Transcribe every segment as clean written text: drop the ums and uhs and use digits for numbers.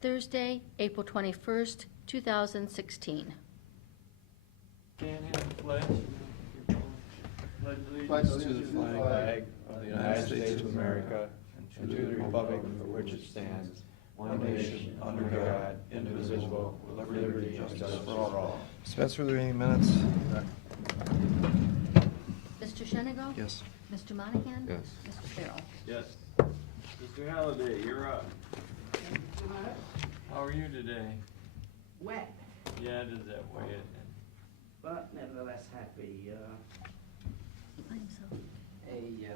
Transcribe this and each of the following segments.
Thursday, April 21st, 2016. Stand and pledge. Pledge to the flag of the United States of America and to the republic for which it stands, one nation, under God, indivisible, with liberty and justice for all. Dispense with the reading minutes. Mr. Shenigo? Yes. Mr. Monahan? Yes. Mr. Farrell? Yes. Mr. Halliday, you're up. How are you today? Wet, Yeah, it is that way, isn't it? but nevertheless happy. I'm so. A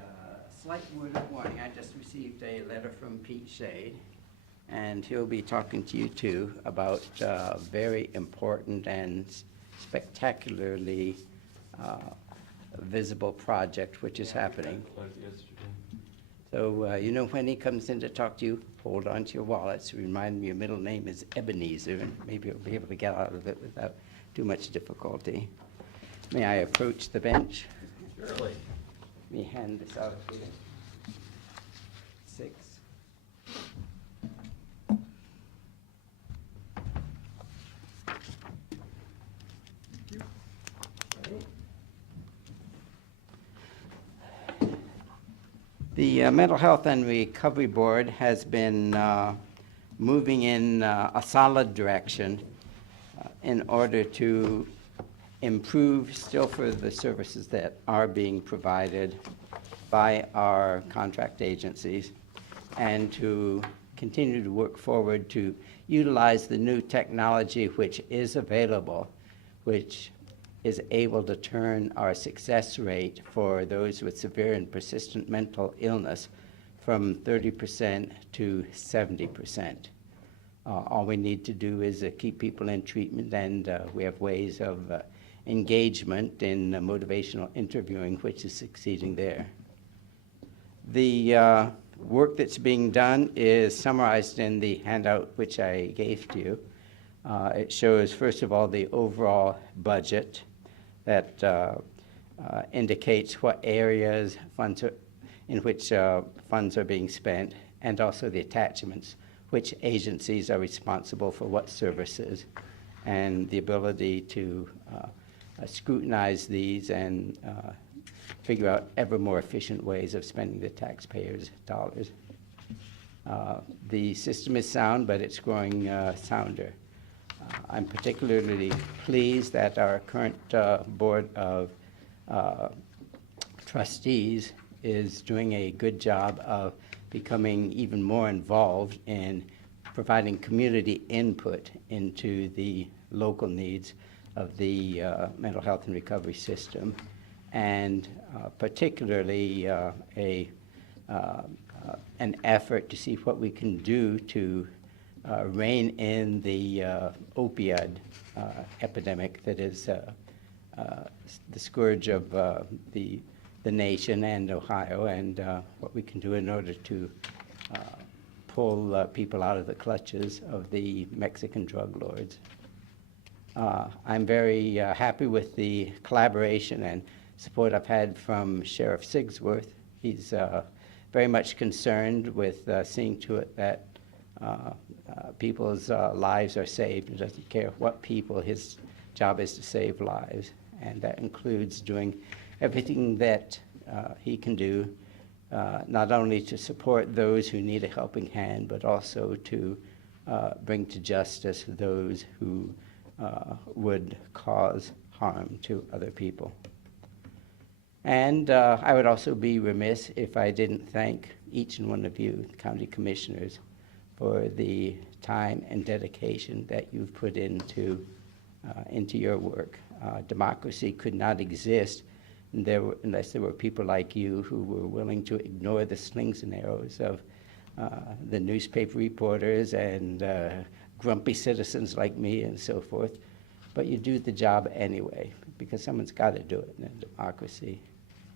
slight word of warning, I just received a letter from Pete Shade, and he'll be talking to you too about a very important and spectacularly visible project which is happening. Like yesterday. So, you know, when he comes in to talk to you, hold on to your wallets. Remind him your middle name is Ebenezer, and maybe you'll be able to get out of it without too much difficulty. May I approach the bench? Surely. Let me hand this out here. 6. The Mental Health and Recovery Board has been moving in a solid direction in order to improve still further the services that are being provided by our contract agencies, and to continue to work forward to utilize the new technology which is available, which is able to turn our success rate for those with severe and persistent mental illness from 30% to 70%. All we need to do is keep people in treatment, and we have ways of engagement in motivational interviewing, which is succeeding there. The work that's being done is summarized in the handout which I gave to you. It shows, first of all, the overall budget that indicates what areas in which funds are being spent, and also the attachments, which agencies are responsible for what services, and the ability to scrutinize these and figure out ever more efficient ways of spending the taxpayers' dollars. The system is sound, but it's growing sounder. I'm particularly pleased that our current board of trustees is doing a good job of becoming even more involved in providing community input into the local needs of the mental health and recovery system, and particularly an effort to see what we can do to rein in the opioid epidemic that is the scourge of the nation and Ohio, and what we can do in order to pull people out of the clutches of the Mexican drug lords. I'm very happy with the collaboration and support I've had from Sheriff Sigsworth. He's very much concerned with seeing to it that people's lives are saved. He doesn't care what people, his job is to save lives, and that includes doing everything that he can do, not only to support those who need a helping hand, but also to bring to justice those who would cause harm to other people. And I would also be remiss if I didn't thank each and one of you, the county commissioners, for the time and dedication that you've put into your work. Democracy could not exist unless there were people like you who were willing to ignore the slings and arrows of the newspaper reporters and grumpy citizens like me and so forth. But you do the job anyway, because someone's got to do it in a democracy,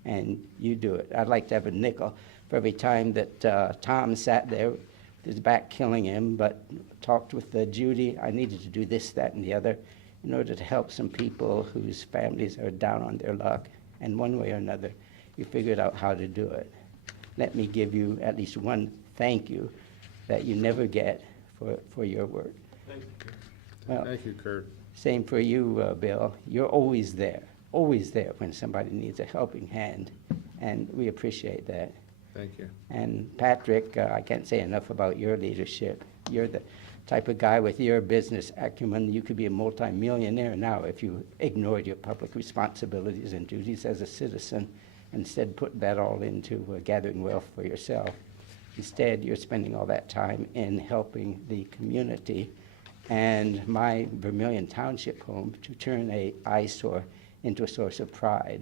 and you do it. I'd like to have a nickel for every time that Tom sat there with his back killing him, but talked with Judy. I needed to do this, that, and the other in order to help some people whose families are down on their luck. And one way or another, you figured out how to do it. Let me give you at least one thank you that you never get for your work. Thank you, Kurt. Well, Thank you, Kurt. same for you, Bill. You're always there when somebody needs a helping hand, and we appreciate that. Thank you. And Patrick, I can't say enough about your leadership. You're the type of guy with your business acumen, you could be a multimillionaire now if you ignored your public responsibilities and duties as a citizen, instead put that all into gathering wealth for yourself. Instead, you're spending all that time in helping the community and my Vermilion Township home to turn a eyesore into a source of pride,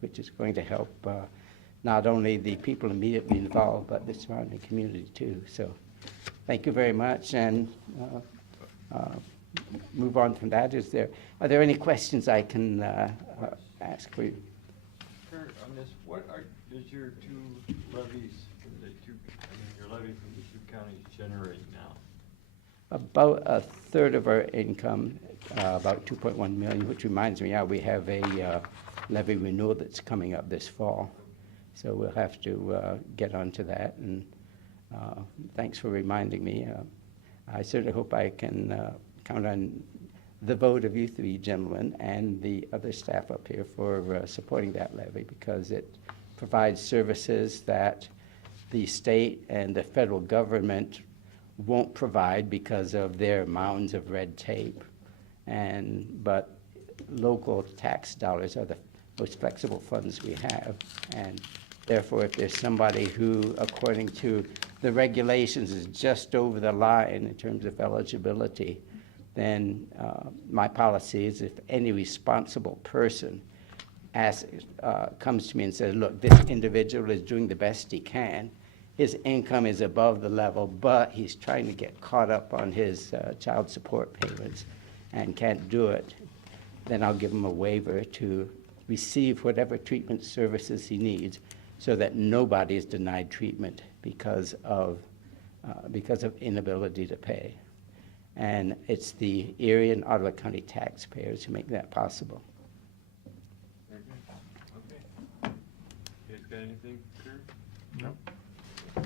which is going to help not only the people immediately involved, but the surrounding community too. So thank you very much, and move on from that. Are there any questions I can ask for you? Kurt, on this, does your two levies, your levy from the two counties generate now? About a third of our income, about 2.1 million, which reminds me, we have a levy renewal that's coming up this fall. So we'll have to get onto that, and thanks for reminding me. I certainly hope I can count on the vote of you three gentlemen and the other staff up here for supporting that levy, because it provides services that the state and the federal government won't provide because of their mounds of red tape. But local tax dollars are the most flexible funds we have. And therefore, if there's somebody who, according to the regulations, is just over the line in terms of eligibility, then my policy is if any responsible person comes to me and says, look, this individual is doing the best he can, his income is above the level, but he's trying to get caught up on his child support payments and can't do it, then I'll give him a waiver to receive whatever treatment services he needs, so that nobody is denied treatment because of inability to pay. And it's the Erie and Ottawa County taxpayers who make that possible. Very good. Okay. You guys got anything, Kurt? No.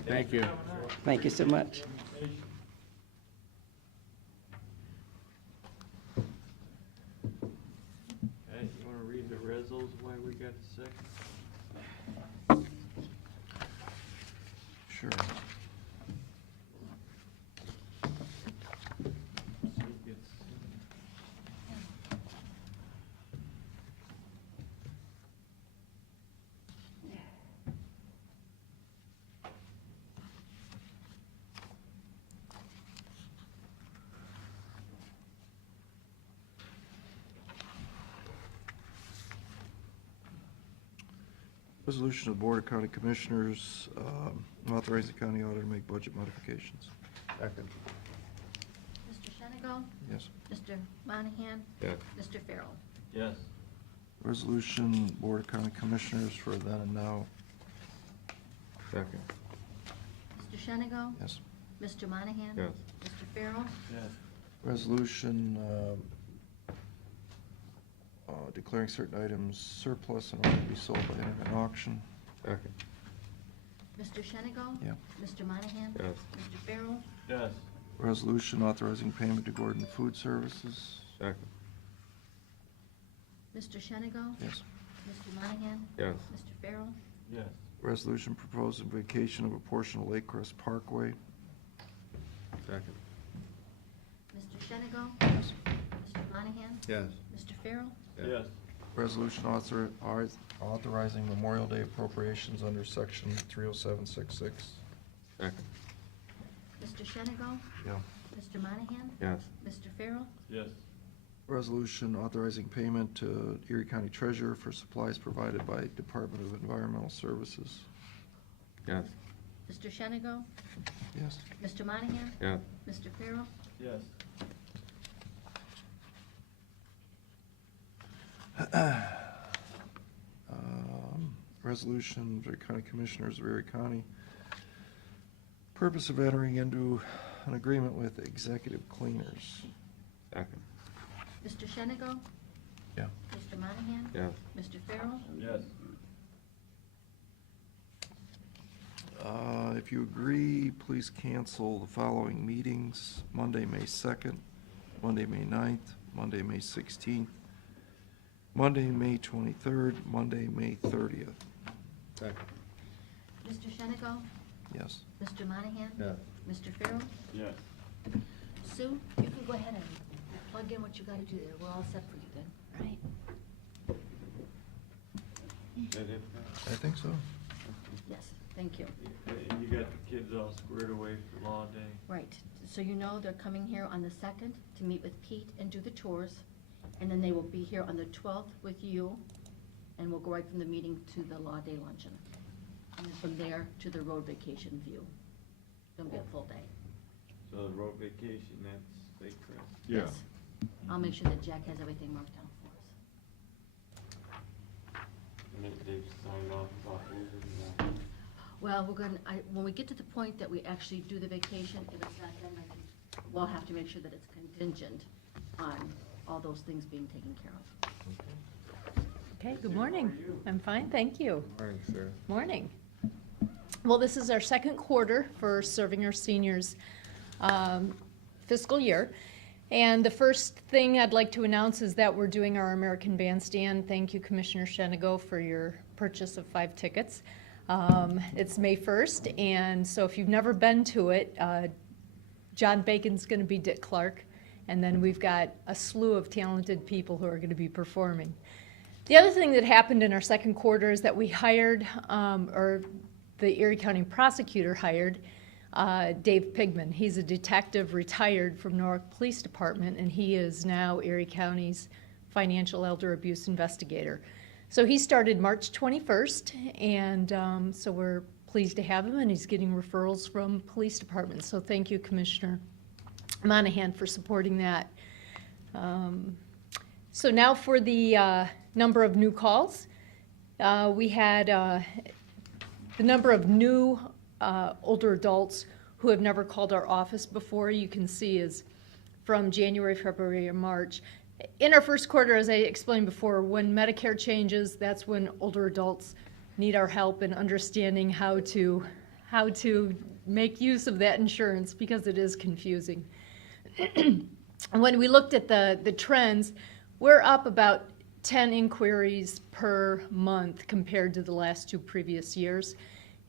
Thank you. Thank you so much. Okay, you wanna read the resolution while we got a second? Sure. So it gets- Resolution of the Board of County Commissioners authorizing the county auditor to make budget modifications. Second. Mr. Shenigo? Yes. Mr. Monahan? Yes. Mr. Farrell? Yes. Resolution, Board of County Commissioners for then and now. Second. Mr. Shenigo? Yes. Mr. Monahan? Yes. Mr. Farrell? Yes. Resolution declaring certain items surplus and order to be sold by internet auction. Second. Mr. Shenigo? Yeah. Mr. Monahan? Yes. Mr. Farrell? Yes. Resolution authorizing payment to Gordon Food Services. Second. Mr. Shenigo? Yes. Mr. Monahan? Yes. Mr. Farrell? Yes. Resolution proposing vacation of a portion of Lake Crest Parkway. Second. Mr. Shenigo? Yes. Mr. Monahan? Yes. Mr. Farrell? Yes. Resolution authorizing Memorial Day appropriations under section 30766. Second. Mr. Shenigo? Yeah. Mr. Monahan? Yes. Mr. Farrell? Yes. Resolution authorizing payment to Erie County Treasurer for supplies provided by Department of Environmental Services. Yes. Mr. Shenigo? Yes. Mr. Monahan? Yes. Mr. Farrell? Yes. Resolution for County Commissioners of Erie County. Purpose of entering into an agreement with Executive Cleaners. Second. Mr. Shenigo? Yeah. Mr. Monahan? Yes. Mr. Farrell? Yes. If you agree, please cancel the following meetings: Monday, May 2nd, Monday, May 9th, Monday, May 16th, Monday, May 23rd, Monday, May 30th. Second. Mr. Shenigo? Yes. Mr. Monahan? Yes. Mr. Farrell? Yes. Sue, you can go ahead and plug in what you gotta do there. We're all set for you then, right? Is that it? I think so. Yes, thank you. And you got the kids all squared away for Law Day? Right, so you know they're coming here on the 2nd to meet with Pete and do the tours, and then they will be here on the 12th with you, and we'll go right from the meeting to the Law Day luncheon. And then from there to the road vacation view. It'll be a full day. So the road vacation, that's Lake Crest? Yes. I'll make sure that Jack has everything marked down for us. And they've signed off about moving that? Well, when we get to the point that we actually do the vacation, if it's not done, I think we'll have to make sure that it's contingent on all those things being taken care of. Okay, good morning. I'm fine, thank you. Morning, sir. Morning. Well, this is our second quarter for serving our seniors fiscal year. And the first thing I'd like to announce is that we're doing our American Bandstand. Thank you, Commissioner Shenigo, for your purchase of 5 tickets. It's May 1st, and so if you've never been to it, John Bacon's going to be Dick Clark, and then we've got a slew of talented people who are going to be performing. The other thing that happened in our second quarter is that we hired, or the Erie County prosecutor hired, Dave Pigman. He's a detective retired from Newark Police Department, and he is now Erie County's financial elder abuse investigator. So he started March 21st, and so we're pleased to have him, and he's getting referrals from police departments. So thank you, Commissioner Monahan, for supporting that. So now for the number of new calls. We had the number of new older adults who have never called our office before, you can see, is from January, February, and March. In our first quarter, as I explained before, when Medicare changes, that's when older adults need our help in understanding how to make use of that insurance, because it is confusing. When we looked at the trends, we're up about 10 inquiries per month compared to the last 2 previous years.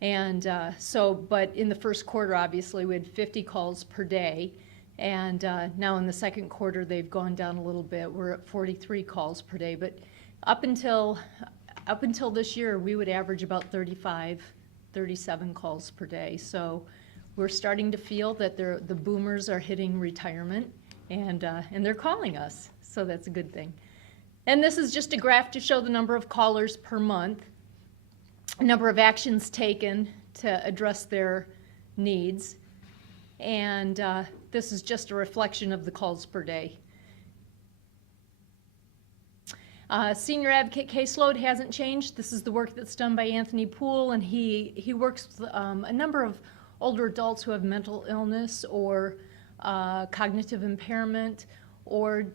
And but in the first quarter, obviously, we had 50 calls per day. And now in the second quarter, they've gone down a little bit. We're at 43 calls per day. But up until this year, we would average about 35, 37 calls per day. So we're starting to feel that the boomers are hitting retirement, and they're calling us. So that's a good thing. And this is just a graph to show the number of callers per month, number of actions taken to address their needs. And this is just a reflection of the calls per day. Senior advocate caseload hasn't changed. This is the work that's done by Anthony Poole, and he works with a number of older adults who have mental illness or cognitive impairment, or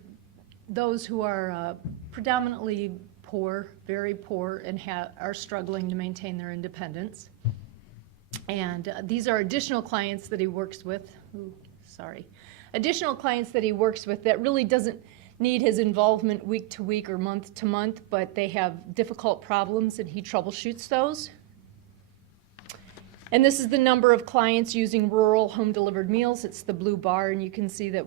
those who are predominantly poor, very poor, and are struggling to maintain their independence. And these are additional clients that he works with. Additional clients that he works with that really doesn't need his involvement week to week or month to month, but they have difficult problems, and he troubleshoots those. And this is the number of clients using rural home-delivered meals. It's the blue bar, and you can see that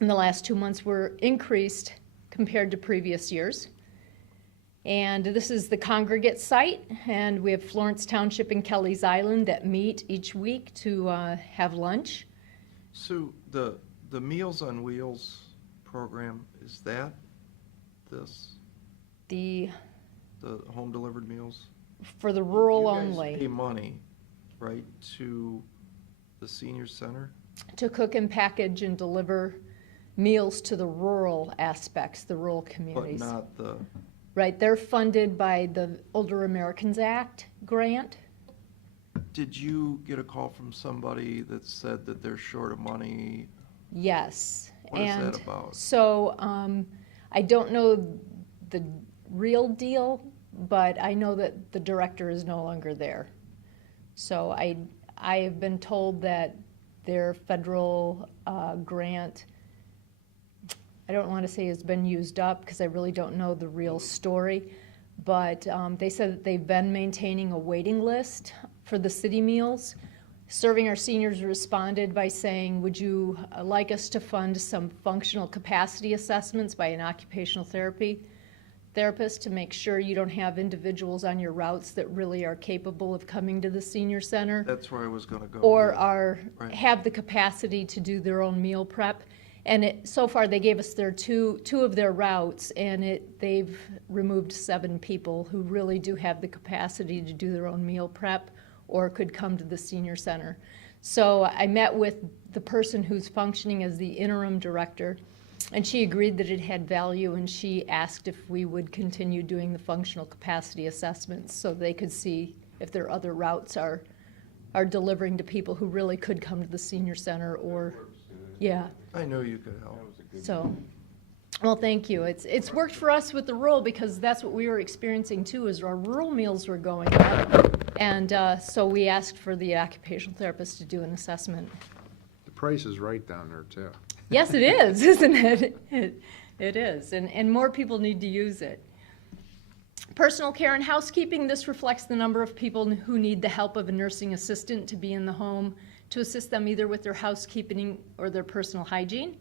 in the last 2 months, we're increased compared to previous years. And this is the congregate site, and we have Florence Township and Kelly's Island that meet each week to have lunch. Sue, the Meals on Wheels program, is that this? The home delivered meals? For the rural You only. guys pay money, right, to the senior center? To cook and package and deliver meals to the rural aspects, the rural But communities. not the, Right, they're funded by the Older Americans Act grant. did you get a call from somebody that said that they're short of money? Yes. What is that about? So I don't know the real deal, but I know that the director is no longer there. So I have been told that their federal grant, I don't want to say has been used up because I really don't know the real story, but they said that they've been maintaining a waiting list for the city meals. Serving Our Seniors responded by saying, would you like us to fund some functional capacity assessments by an occupational therapist to make sure you don't have individuals on your routes that really are capable of coming to the senior center? That's where I was gonna go. Or yeah. are, Right. have the capacity to do their own meal prep. And so far, they gave us their two of their routes, and they've removed 7 people who really do have the capacity to do their own meal prep or could come to the senior center. So I met with the person who's functioning as the interim director, and she agreed that it had value, and she asked if we would continue doing the functional capacity assessments so they could see if their other routes are delivering to people who really could come to the senior center or, yeah. I knew you could help. That was a good. So, well, thank you. It's worked for us with the rural because that's what we were experiencing too, is our rural meals were going up. And so we asked for the occupational therapist to do an assessment. The price is right down there, too. Yes, it is, isn't it? It is, and more people need to use it. Personal care and housekeeping, this reflects the number of people who need the help of a nursing assistant to be in the home to assist them either with their housekeeping or their personal hygiene.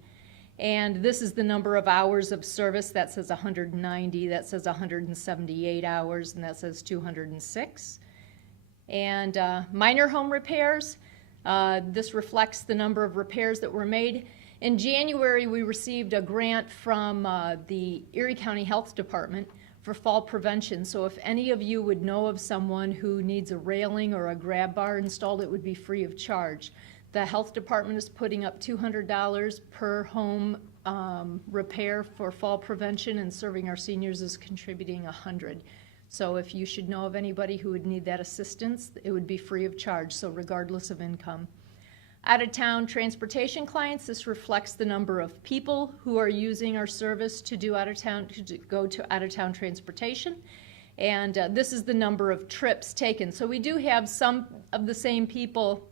And this is the number of hours of service. That says 190, that says 178 hours, and that says 206. And minor home repairs, this reflects the number of repairs that were made. In January, we received a grant from the Erie County Health Department for fall prevention. So if any of you would know of someone who needs a railing or a grab bar installed, it would be free of charge. The health department is putting up $200 per home repair for fall prevention, and Serving Our Seniors is contributing $100. So if you should know of anybody who would need that assistance, it would be free of charge, so regardless of income. Out-of-town transportation clients, this reflects the number of people who are using our service to do out-of-town, to go to out-of-town transportation. And this is the number of trips taken. So we do have some of the same people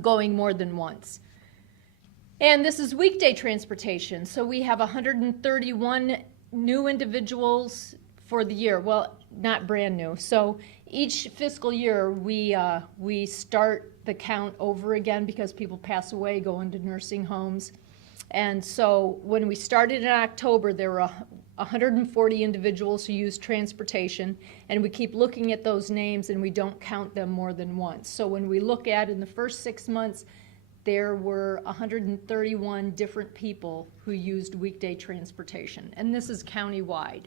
going more than once. And this is weekday transportation. So we have 131 new individuals for the year. Well, not brand new. So each fiscal year, we start the count over again because people pass away, go into nursing homes. And so when we started in October, there were 140 individuals who used transportation, and we keep looking at those names and we don't count them more than once. So when we look at in the first 6 months, there were 131 different people who used weekday transportation, and this is countywide.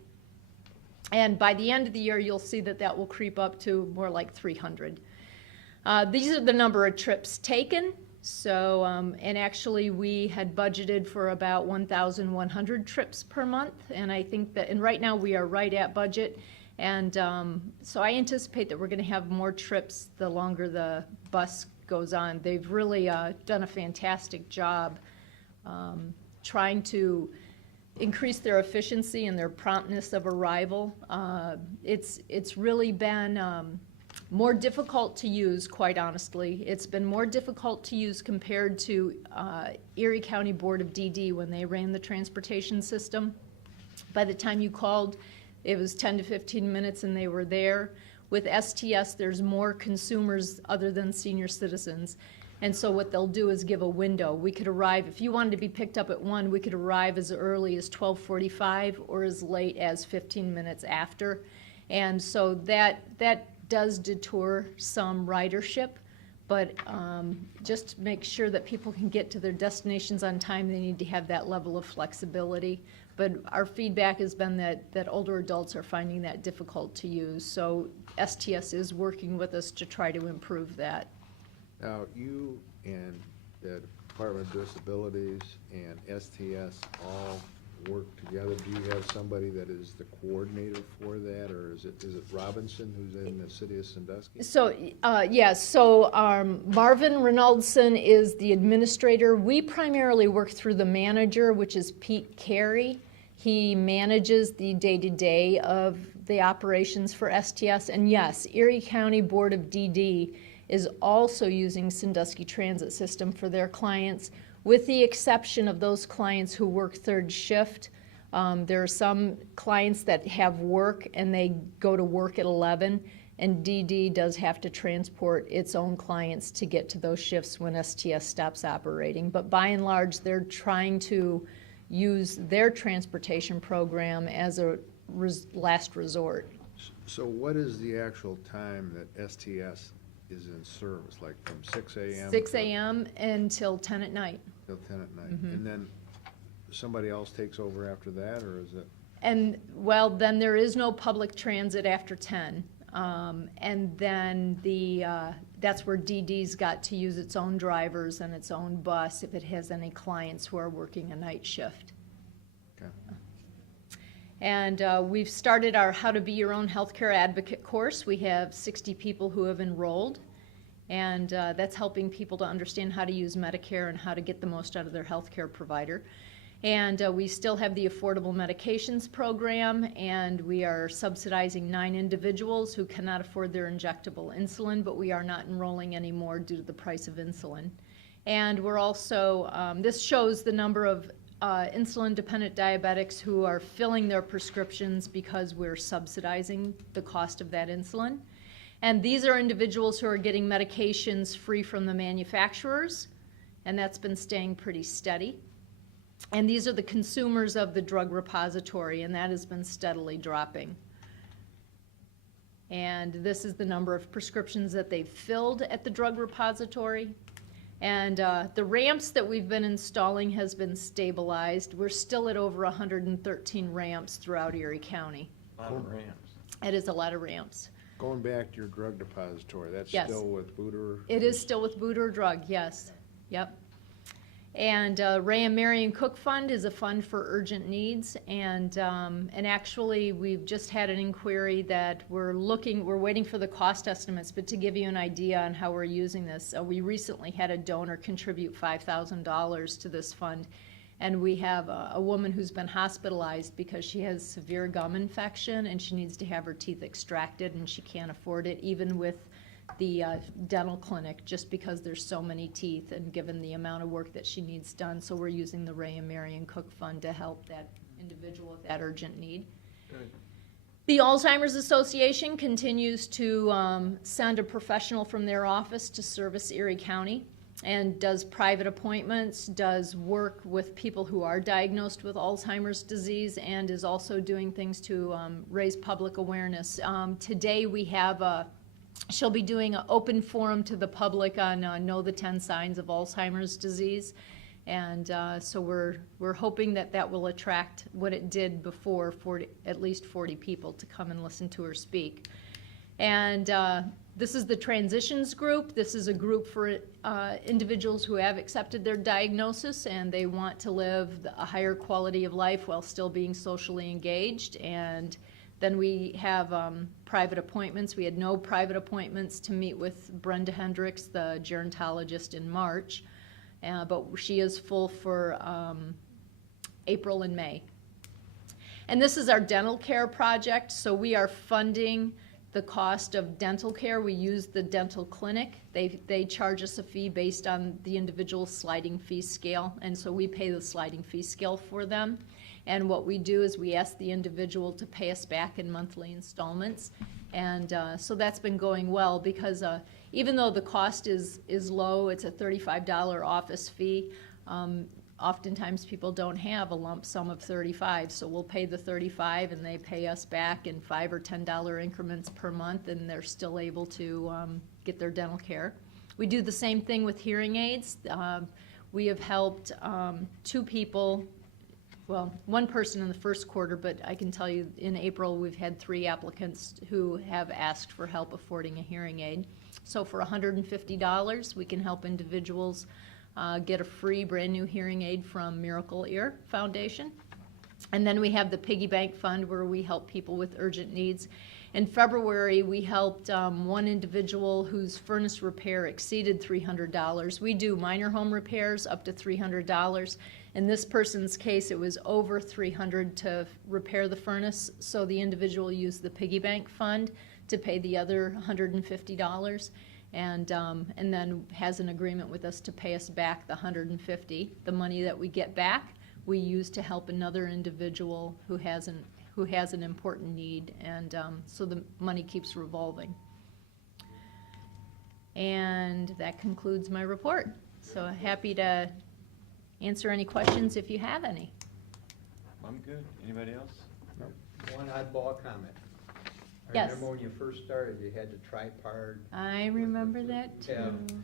And by the end of the year, you'll see that that will creep up to more like 300. These are the number of trips taken. So, and actually we had budgeted for about 1,100 trips per month. And I think that, and right now we are right at budget. And so I anticipate that we're going to have more trips the longer the bus goes on. They've really done a fantastic job trying to increase their efficiency and their promptness of arrival. It's really been more difficult to use, quite honestly. It's been more difficult to use compared to Erie County Board of DD when they ran the transportation system. By the time you called, it was 10 to 15 minutes and they were there. With STS, there's more consumers other than senior citizens. And so what they'll do is give a window. We could arrive, if you wanted to be picked up at 1, we could arrive as early as 12:45 or as late as 15 minutes after. And so that does detour some ridership, but just to make sure that people can get to their destinations on time, they need to have that level of flexibility. But our feedback has been that older adults are finding that difficult to use. So STS is working with us to try to improve that. Now, you and the Department of Disabilities and STS all work together. Do you have somebody that is the coordinator for that, or is it Robinson who's in the city of Sandusky? So, yes, so Marvin Reynaldson is the administrator. We primarily work through the manager, which is Pete Carey. He manages the day-to-day of the operations for STS. And yes, Erie County Board of DD is also using Sandusky Transit System for their clients, with the exception of those clients who work third shift. There are some clients that have work and they go to work at 11, and DD does have to transport its own clients to get to those shifts when STS stops operating. But by and large, they're trying to use their transportation program as a last resort. So what is the actual time that STS is in service, like from 6 a.m.? 6 a.m. until 10 at night. Till 10 at night? Mhm. And then somebody else takes over after that, or is it? And, well, then there is no public transit after 10. And then that's where DD's got to use its own drivers and its own bus if it has any clients who are working a night shift. Okay. And we've started our How to Be Your Own Healthcare Advocate course. We have 60 people who have enrolled, and that's helping people to understand how to use Medicare and how to get the most out of their healthcare provider. And we still have the Affordable Medications Program, and we are subsidizing 9 individuals who cannot afford their injectable insulin, but we are not enrolling anymore due to the price of insulin. And we're also, this shows the number of insulin-dependent diabetics who are filling their prescriptions because we're subsidizing the cost of that insulin. And these are individuals who are getting medications free from the manufacturers, and that's been staying pretty steady. And these are the consumers of the drug repository, and that has been steadily dropping. And this is the number of prescriptions that they've filled at the drug repository. And the ramps that we've been installing has been stabilized. We're still at over 113 ramps throughout Erie County. A lot of ramps. It is a lot of ramps. Going back to your drug depository, that's Yes. still with Booter? It is still with Booter Drug, yes. Yep. And Ray and Marion Cook Fund is a fund for urgent needs, and actually we've just had an inquiry that we're waiting for the cost estimates, but to give you an idea on how we're using this, we recently had a donor contribute $5,000 to this fund, and we have a woman who's been hospitalized because she has severe gum infection and she needs to have her teeth extracted, and she can't afford it even with the dental clinic, just because there's so many teeth and given the amount of work that she needs done. So we're using the Ray and Marion Cook Fund to help that individual with that urgent need. Good. The Alzheimer's Association continues to send a professional from their office to service Erie County and does private appointments, does work with people who are diagnosed with Alzheimer's disease, and is also doing things to raise public awareness. Today we have she'll be doing an open forum to the public on Know the 10 Signs of Alzheimer's Disease. And so we're hoping that that will attract what it did before, at least 40 people to come and listen to her speak. And this is the Transitions Group. This is a group for individuals who have accepted their diagnosis and they want to live a higher quality of life while still being socially engaged. And then we have private appointments. We had no private appointments to meet with Brenda Hendricks, the gerontologist, in March, but she is full for April and May. And this is our dental care project. So we are funding the cost of dental care. We use the dental clinic. They charge us a fee based on the individual sliding fee scale, and so we pay the sliding fee scale for them. And what we do is we ask the individual to pay us back in monthly installments. And so that's been going well because even though the cost is low, it's a $35 office fee, oftentimes people don't have a lump sum of $35. So we'll pay the $35 and they pay us back in $5 or $10 increments per month, and they're still able to get their dental care. We do the same thing with hearing aids. We have helped 2 people. Well, 1 person in the first quarter, but I can tell you in April we've had 3 applicants who have asked for help affording a hearing aid. So for $150, we can help individuals get a free brand new hearing aid from Miracle Ear Foundation. And then we have the Piggy Bank Fund where we help people with urgent needs. In February, we helped 1 individual whose furnace repair exceeded $300. We do minor home repairs up to $300. In this person's case, it was over $300 to repair the furnace, so the individual used the Piggy Bank Fund to pay the other $150. and then has an agreement with us to pay us back the $150. The money that we get back, we use to help another individual who has an important need, and so the money keeps revolving. And that concludes my report. So happy to answer any questions if you have any. I'm good. Anybody else? One oddball comment. I Yes. remember when you first started, you had the tripod. I remember that You have- too.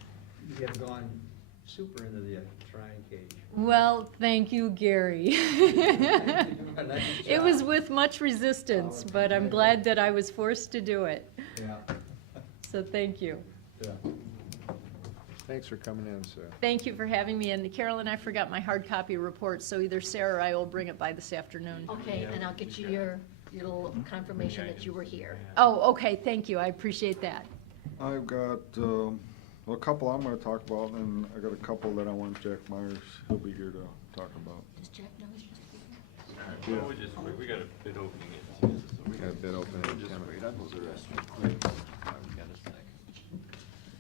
You have gone super into the trying cage. Well, thank you, Gary. A nice It was job. with much resistance, but I'm glad that I was forced to do it. Yeah. So thank you. Yeah. Thanks for coming in, sir. Thank you for having me. And Carolyn, I forgot my hard copy report, so either Sarah or I will bring it by this afternoon. Okay, and I'll get you your little confirmation that you were here. Oh, okay, thank you. I appreciate that. I've got, a couple I'm gonna talk about, and I got a couple that I want Jack Myers, he'll be here to talk about. Does Jack know he's supposed to be here? All right, well, we'll just wait. We got a bid opening at 10, so we Got a bid opening at Just 10. wait on those arrests real quick. All right, we got a second.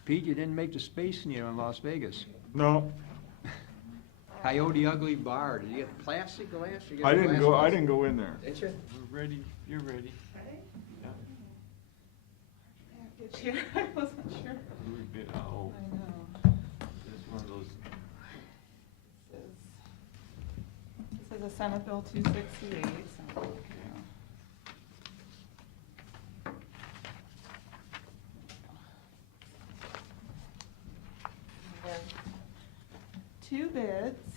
Pete, you didn't make the Space Needle in Las Vegas. No, Coyote Ugly Bar, did you get plastic glass? You get I didn't glass go, glass? I didn't go in there. Did you? We're ready. You're ready. Yeah. I wasn't sure. We bid, oh, I know. it's one of those. This is a Senate Bill 268, so, yeah. We have two bids.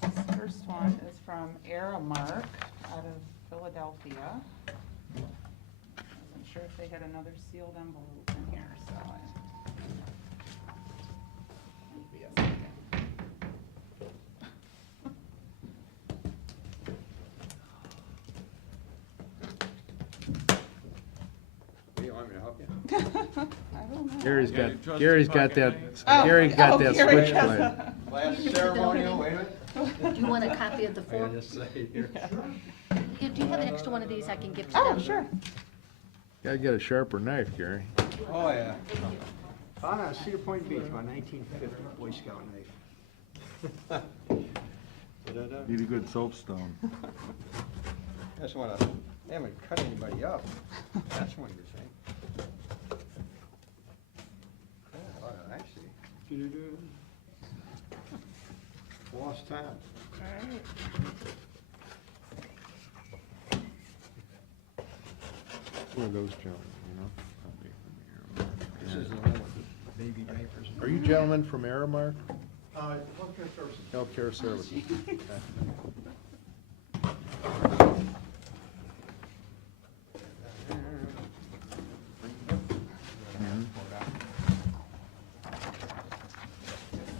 This first one is from Aramark out of Philadelphia. Wasn't sure if they had another sealed envelope in here, so be a second. Do you want me to help you? I don't know. Gary's Yeah, got, trust Gary's your got pocket that, knife. Oh, Gary's got oh, that Gary has switchblade. a- Last You ceremonial, did wait a minute. Do you want a copy of the I form? just say here. Yeah, do you have an extra one of these I can give to them? Oh, sure. Gotta get a sharper knife, Gary. Oh, yeah. Found on Cedar Point Beach, about 1950, Boy Scout knife. Da-da-da. Need a good soapstone. That's one I haven't cut anybody up. That's one you're saying. Oh, I see. Lost time. Alright. Who are those gentlemen, you know? This is the one with the baby diapers. Are you gentlemen from Aramark? Healthcare services. Healthcare Services.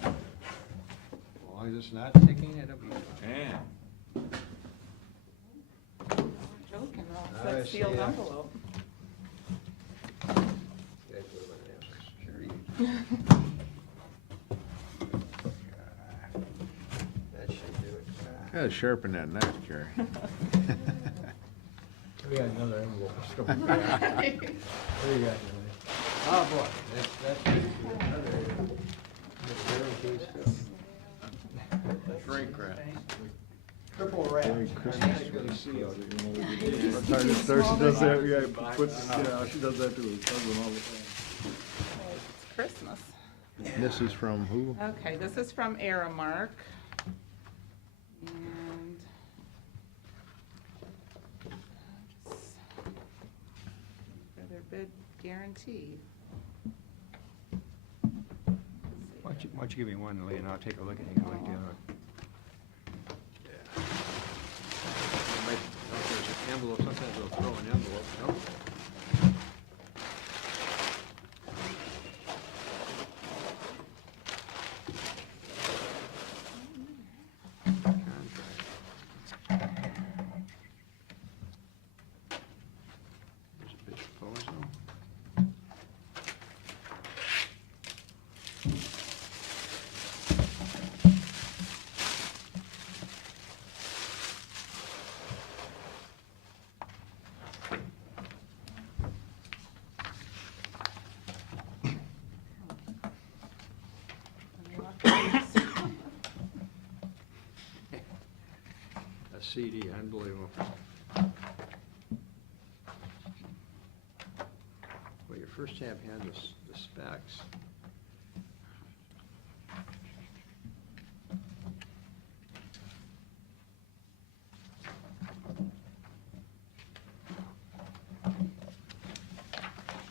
As long as it's not ticking, it'll be fine. And Joking, well, I it's see that sealed that. envelope. That's what it is. Security. That should do it. Gotta sharpen that knife, Gary. We got another envelope. What do you got? Oh, boy, that's another. shrink wrap. Triple wrap. Merry Christmas. Technically sealed. Sometimes Darcy does that, yeah, she does that to her cousin all the time. It's Christmas. This is from who? Okay, this is from Aramark. And for their bid guarantee. Why don't you give me one, Lee, and I'll take a look at it, like the other. There's an envelope, sometimes they'll throw an envelope, nope. There's a bid proposal. CD, unbelievable. Well, you first have had the specs.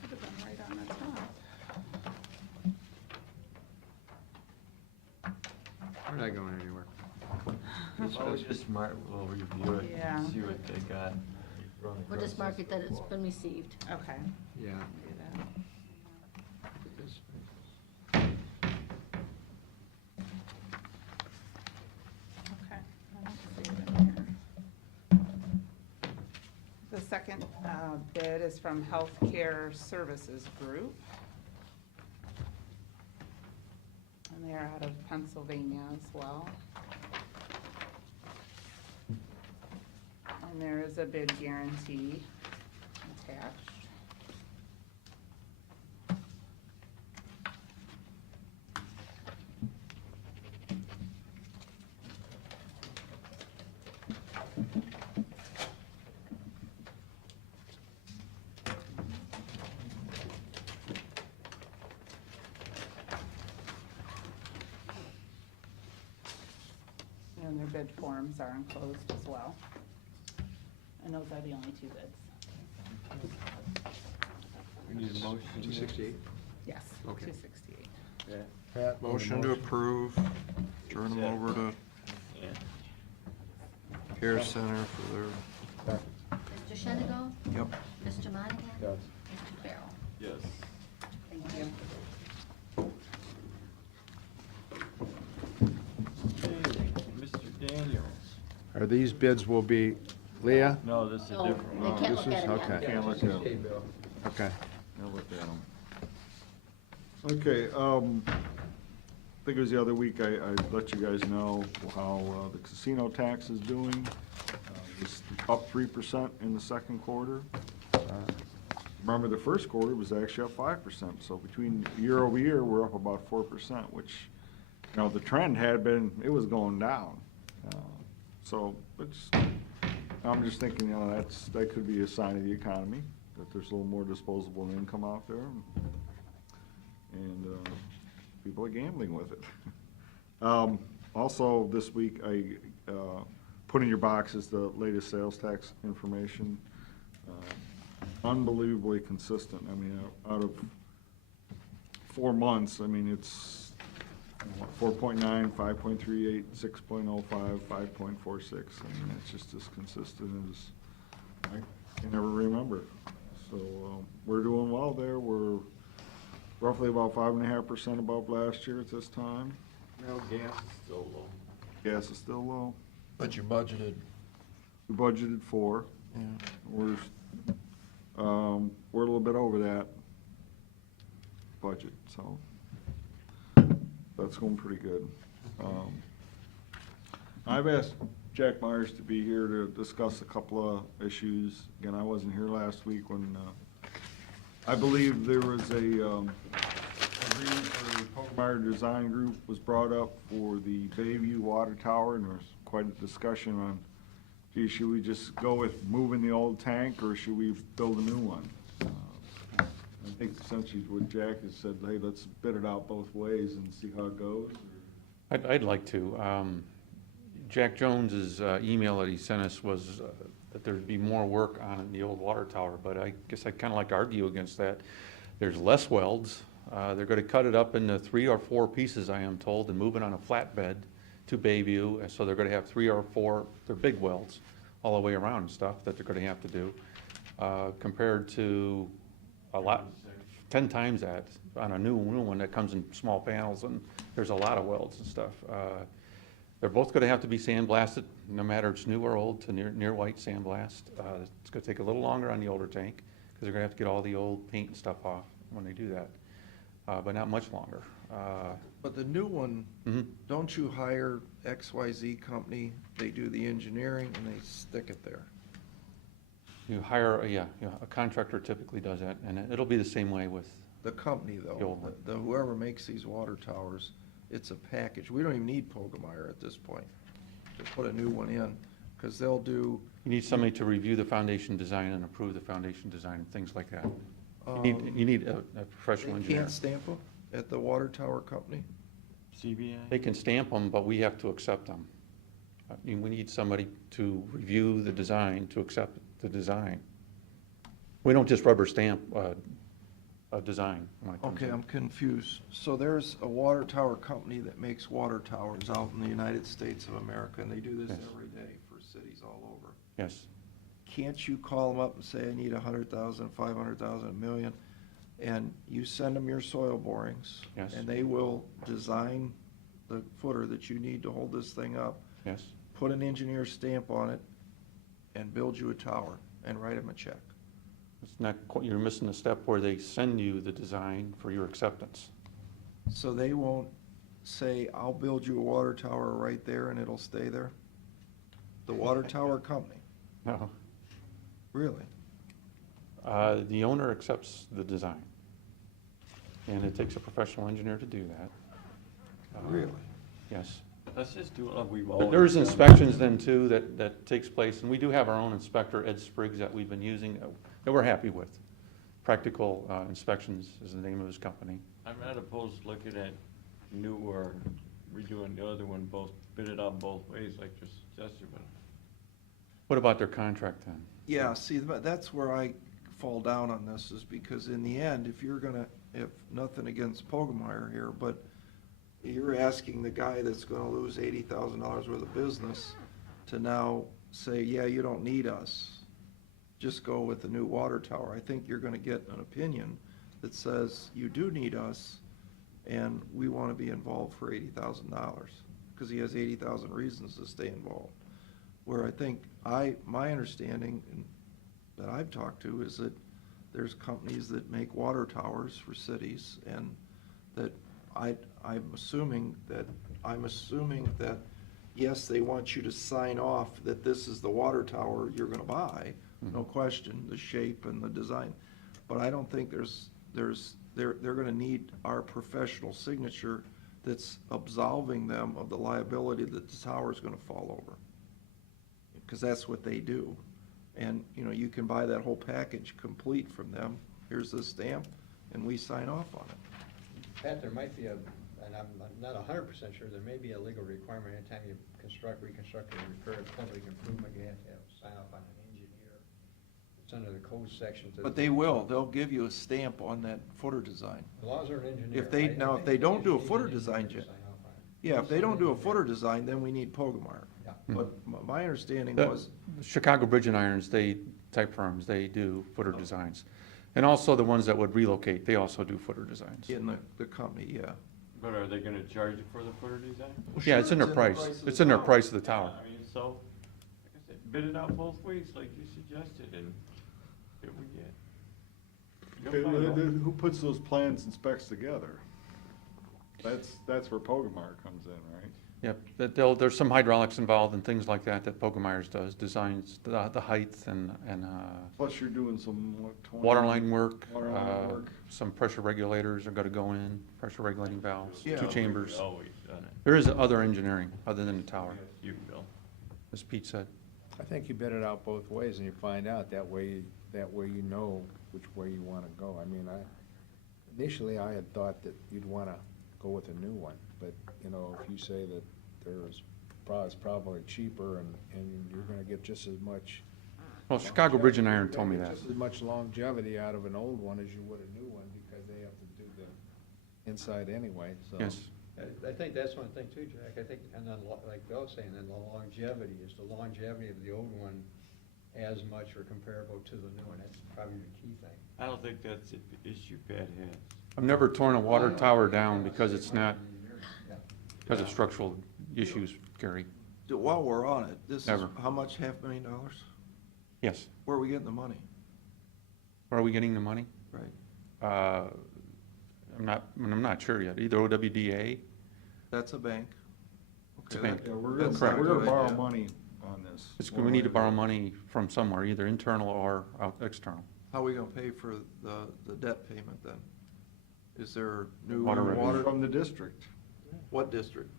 Should have been right on the top. We're not going anywhere. Well, we just we'll review it, Yeah. see what they got. Run We'll just across mark it that it's been received. Okay. Yeah. Do that. Okay, I don't see it in here. The second bid is from Healthcare Services Group. And they're out of Pennsylvania as well. And there is a bid guarantee attached. And their bid forms are enclosed as well. And those are the only two bids. We need a motion. 268? Yes, Okay. 268. Pat, Motion to approve, turn them over to Yeah. Care Center for their, Mr. Shendigo? yep. Mr. Monahan? Yes. Mr. Farrell? Yes. Thank you. Okay, Mr. Daniels. Are these bids will be, Leah? No, this is a No, different they one. can't This look is- at it yet. okay. Can't look at them. Okay. I'll look at them. Okay, I think it was the other week, I let you guys know how the casino tax is doing. It's up 3% in the second quarter. Remember, the first quarter was actually up 5%, so between year over year, we're up about 4%, which, you know, the trend had been, it was going down. So, it's, I'm just thinking, you know, that could be a sign of the economy, that there's a little more disposable income out there. And people are gambling with it. Also, this week, I put in your boxes the latest sales tax information. Unbelievably consistent. I mean, out of 4 months, I mean, it's 4.9, 5.38, 6.05, 5.46. I mean, it's just as consistent as I can ever remember. So we're doing well there. We're roughly about 5.5% above last year at this time. No, gas is still low. Gas is still low. But you budgeted. We budgeted 4. Yeah. We're a little bit over that budget, so that's going pretty good. I've asked Jack Myers to be here to discuss a couple of issues. Again, I wasn't here last week when, I believe there was a agreement for the Pogmeyer Design Group was brought up for the Bayview Water Tower, and there was quite a discussion on, gee, should we just go with moving the old tank, or should we build a new one? I think essentially what Jack has said, hey, let's bid it out both ways and see how it goes. I'd like to. Jack Jones's email that he sent us was that there'd be more work on the old water tower, but I guess I'd kind of like to argue against that. There's less welds. They're going to cut it up into 3 or 4 pieces, I am told, and move it on a flatbed to Bayview, and so they're going to have 3 or 4, they're big welds all the way around and stuff that they're going to have to do, compared to a lot, 10 times that on a new one that comes in small panels, and there's a lot of welds and stuff. They're both going to have to be sandblasted, no matter it's new or old, to near white sandblast. It's going to take a little longer on the older tank, because they're going to have to get all the old paint and stuff off when they do that, but not much longer. But the new one, Mhm. don't you hire XYZ company, they do the engineering and they stick it there? You hire, a contractor typically does that, and it'll be the same way with, The company The though, old one. the whoever makes these water towers, it's a package. We don't even need Pogmeyer at this point to put a new one in. Because they'll do, You need somebody to review the foundation design and approve the foundation design and things like that. You need a professional they engineer. can't stamp them at the water tower company? CBI? They can stamp them, but we have to accept them. I mean, we need somebody to review the design, to accept the design. We don't just rubber stamp a design when it comes Okay, in. I'm confused. So there's a water tower company that makes water towers out in the United States of America, and they do this Yes. every day for cities all over. Yes, Can't you call them up and say, I need 100,000, 500,000, a million? And you send them your soil borings. Yes. And they will design the footer that you need to hold this thing up, yes. put an engineer's stamp on it, and build you a tower, and write them a check. It's not, you're missing the step where they send you the design for your acceptance. So they won't say, I'll build you a water tower right there and it'll stay there? The water tower company, No. really? The owner accepts the design. And it takes a professional engineer to do that. Really? Yes. Let's just do it like we've But always there's done. inspections then too that takes place, and we do have our own inspector, Ed Spriggs, that we've been using, that we're happy with. Practical Inspections is the name of his company. I'm not opposed to looking at new or redoing the other one, both, bid it out both ways, like you suggested, but What about their contract then? Yeah, see, that's where I fall down on this, is because in the end, if you're gonna, if nothing against Pogemeyer here, but you're asking the guy that's gonna lose $80,000 worth of business to now say, yeah, you don't need us, just go with the new water tower. I think you're gonna get an opinion that says, you do need us, and we wanna be involved for $80,000, because he has 80,000 reasons to stay involved. Where I think my understanding that I've talked to is that there's companies that make water towers for cities, and that I'm assuming that, yes, they want you to sign off that this is the water tower you're gonna buy, no question, the shape and the design. But I don't think they're gonna need our professional signature that's absolving them of the liability that the tower's gonna fall over. Because that's what they do. And, you know, you can buy that whole package complete from them. Here's the stamp, and we sign off on it. Pat, there might be and I'm not 100% sure, there may be a legal requirement anytime you construct, reconstruct, or repair a public improvement, you have to have sign off on an engineer. It's under the code section. But they will, they'll give you a stamp on that footer design. As long as they're an engineer. If they, now, if they don't do a footer design, Sign off on it. yeah, if they don't do a footer design, then we need Pogemeyer. Yeah. But my understanding The was, Chicago Bridge and Irons, type firms, they do footer designs. And also the ones that would relocate, they also do footer designs. in the company, yeah. But are they gonna charge you for the footer design? Well, Yeah, sure, it's in their price. of It's the in their tower. price of the tower. I mean, so, like I said, bid it out both ways, like you suggested, and here we get. Okay, You'll find out. who puts those plans and specs together? That's where Pogemeyer comes in, right? Yep, there's some hydraulics involved and things like that Pokemeyers does, designs the height and Plus you're doing some, what, 20? waterline work. Waterline work. Some pressure regulators are gonna go in, pressure regulating valves, Yeah. two chambers. Always done it. There is other engineering other than the tower, You, Bill. as Pete said. I think you bid it out both ways and you find out, that way you know which way you wanna go. I mean, initially I had thought that you'd wanna go with a new one, but, you know, if you say that it's probably cheaper and you're gonna get just as much. Well, Chicago Bridge and Iron you're told me gonna that. get Just as much longevity out of an old one as you would a new one, because they have to do the inside anyway, so. Yes, I think that's one thing too, Jack. I think, and then like Bill was saying, then the longevity of the old one as much or comparable to the new one. That's probably the key thing. I don't think that's the issue Pat has. I've never torn a water tower down because it's not, because of structural issues, Gary. While we're on it, this is, Never. how much, $500,000? Yes. Where are we getting the money? Where are we getting the money? Right. I'm not sure yet. Either OWDA. That's a bank. It's a Okay, bank. that- Yeah, we're that's gonna, not we're gonna good, borrow yeah. money on this. We need to borrow money from somewhere, either internal or external. How are we gonna pay for the debt payment then? Is there new Water revenue. water? From the district. What district?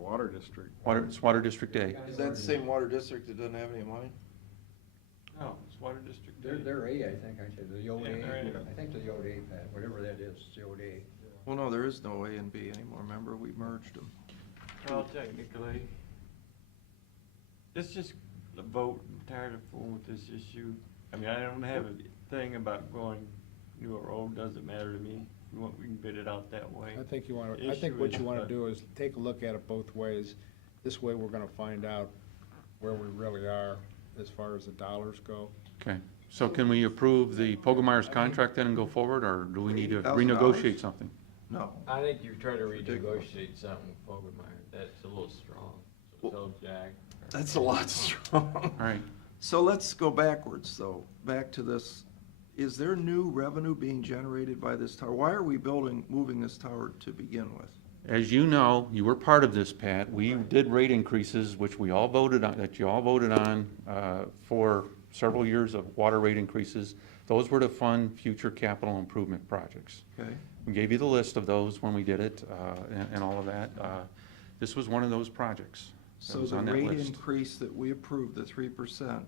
Water district. It's Water District A. Is that the same water district that doesn't have any money? No, it's Water District. They're A, I think, aren't they? The old Yeah, they're A? A. I think they're the old A, Pat, whatever that is, it's the old A. Well, no, there is no A and B anymore, remember, we merged them. Well, technically, it's just the vote. I'm tired of fooling with this issue. I mean, I don't have a thing about going new or old, doesn't matter to me. If we want, we can bid it out that way. I think what Issue you wanna is, do is take a look at it both ways. This way, we're gonna find out where we really are as far as the dollars go. Okay, so can we approve the Pogemeyer's contract then and go forward, or do we need to $80,000? renegotiate something? No. I think you're trying to Ridiculous. renegotiate something with Fogelmeyer. That's a little strong. Well- So tell Jack. That's a lot strong. All right, So let's go backwards, though, back to this. Is there new revenue being generated by this tower? Why are we moving this tower to begin with? as you know, you were part of this, Pat, we did rate increases, which we all voted on, that you all voted on, for several years of water rate increases. Those were to fund future capital improvement projects. Okay, We gave you the list of those when we did it, and all of that. This was one of those projects that so was the on that rate list. increase that we approved, the 3%,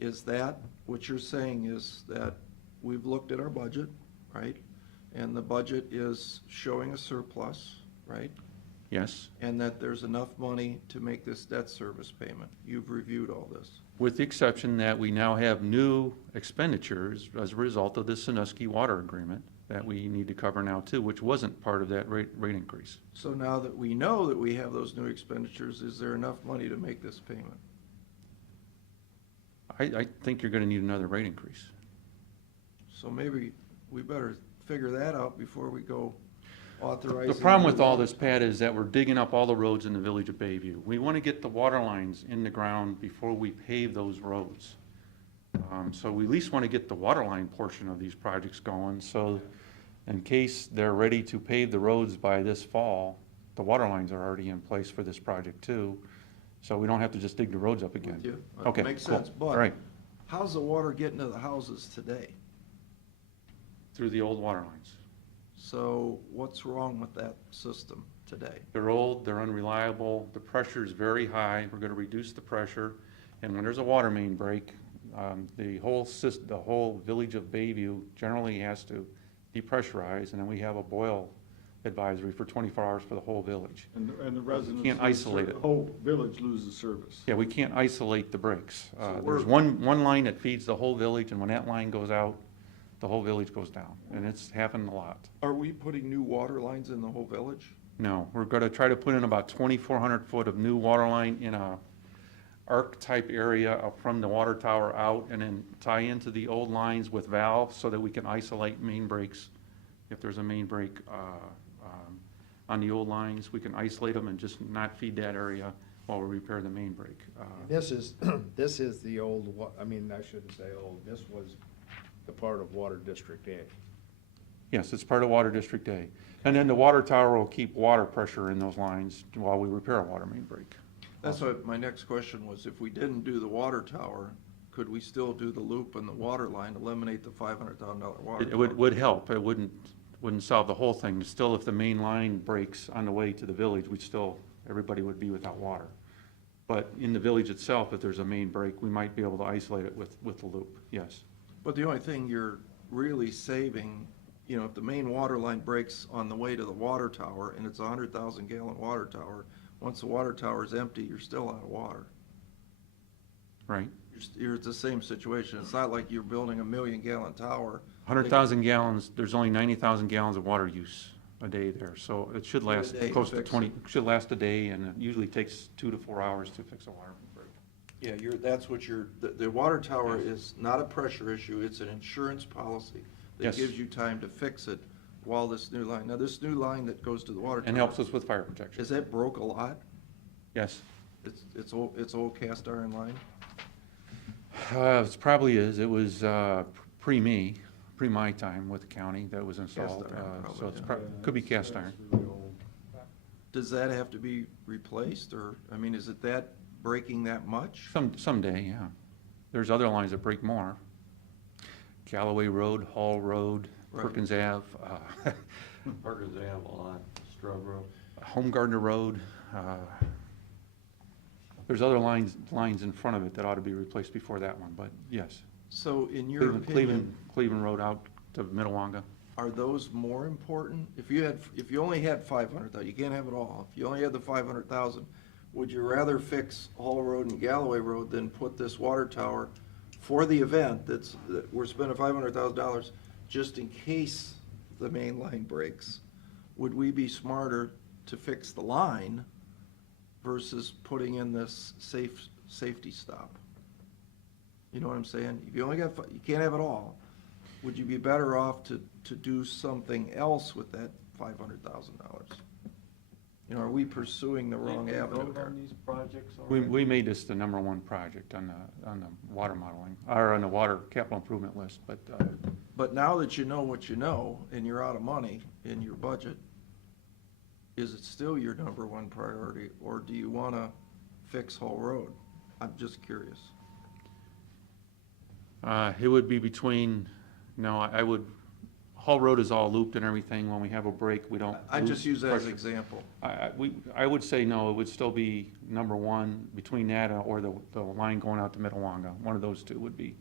is that, what you're saying is that we've looked at our budget, right? And the budget is showing a surplus, right? Yes, And that there's enough money to make this debt service payment. You've reviewed all this. with the exception that we now have new expenditures as a result of the Sinuski water agreement that we need to cover now too, which wasn't part of that rate increase. So now that we know that we have those new expenditures, is there enough money to make this payment? I think you're gonna need another rate increase. So maybe we better figure that out before we go authorizing. The problem with new all water. this, Pat, is that we're digging up all the roads in the village of Bayview. We want to get the water lines in the ground before we pave those roads. So we at least want to get the water line portion of these projects going, so in case they're ready to pave the roads by this fall, the water lines are already in place for this project too, so we don't have to just dig the roads up again. With you. Okay, Makes cool. sense, All but right, how's the water getting to the houses today? through the old water lines. So what's wrong with that system today? They're old, they're unreliable, the pressure is very high, we're gonna reduce the pressure, and when there's a water main break, the whole village of Bayview generally has to depressurize, and then we have a boil advisory for 24 hours for the whole village. And the residents. Can't isolate it. The whole village loses service. Yeah, we can't isolate the breaks. So There's we're- one line that feeds the whole village, and when that line goes out, the whole village goes down, and it's happened a lot. Are we putting new water lines in the whole village? No, we're gonna try to put in about 2,400 foot of new water line in a arc-type area up from the water tower out, and then tie into the old lines with valves so that we can isolate main breaks. If there's a main break on the old lines, we can isolate them and just not feed that area while we repair the main break. This is, this is the old, I mean, I shouldn't say old, this was the part of Water District A. Yes, it's part of Water District A. And then the water tower will keep water pressure in those lines while we repair a water main break. That's what my next question was, if we didn't do the water tower, could we still do the loop and the water line, eliminate the $500,000 water? It would help, it wouldn't solve the whole thing. Still, if the main line breaks on the way to the village, everybody would be without water. But in the village itself, if there's a main break, we might be able to isolate it with the loop, yes. But the only thing you're really saving, if the main water line breaks on the way to the water tower, and it's a 100,000 gallon water tower, once the water tower is empty, you're still out of water. Right? It's the same situation. It's not like you're building a 1 million gallon tower. 100,000 gallons, there's only 90,000 gallons of water use a day there, so it should last A day close to to fix 20, it. should last a day, and it usually takes 2 to 4 hours to fix a water break. Yeah, the water tower is not a pressure issue, it's an insurance policy that Yes. gives you time to fix it while this new line, now this new line that goes to the water tower. And helps us with fire protection. Is that broke a lot? Yes. It's old cast iron line? It probably is. It was pre my time with the county that was installed. iron, probably, So it's yeah. could be cast iron. Does that have to be replaced, or, is it that breaking that much? Someday, yeah. There's other lines that break more. Callaway Road, Hall Road, Right. Perkins Ave. Parkers, they have a lot, Strub Road. Home Gardner Road, there's other lines in front of it that ought to be replaced before that one, but yes. So in your Cleveland, opinion, Cleveland Road out to Minnewanka. are those more important? If you only had 500,000, you can't have it all. If you only had the 500,000, would you rather fix Hall Road and Galloway Road than put this water tower for the event that we're spending $500,000 just in case the main line breaks? Would we be smarter to fix the line versus putting in this safety stop? You know what I'm saying? If you only got, you can't have it all. Would you be better off to do something else with that $500,000? You know, are we pursuing the wrong Did we avenue vote here? on these projects We already? made this the #1 project on the water modeling, or on the water capital improvement list, but, But now that you know what you know, and you're out of money in your budget, is it still your #1 priority, or do you wanna fix Hall Road? I'm just curious. it would be between, no, I would, Hall Road is all looped and everything. When we have a break, we don't. I lose just use that as an pressure. example. I would say no, it would still be #1 between that or the line going out to Minnewanka. One of those two would be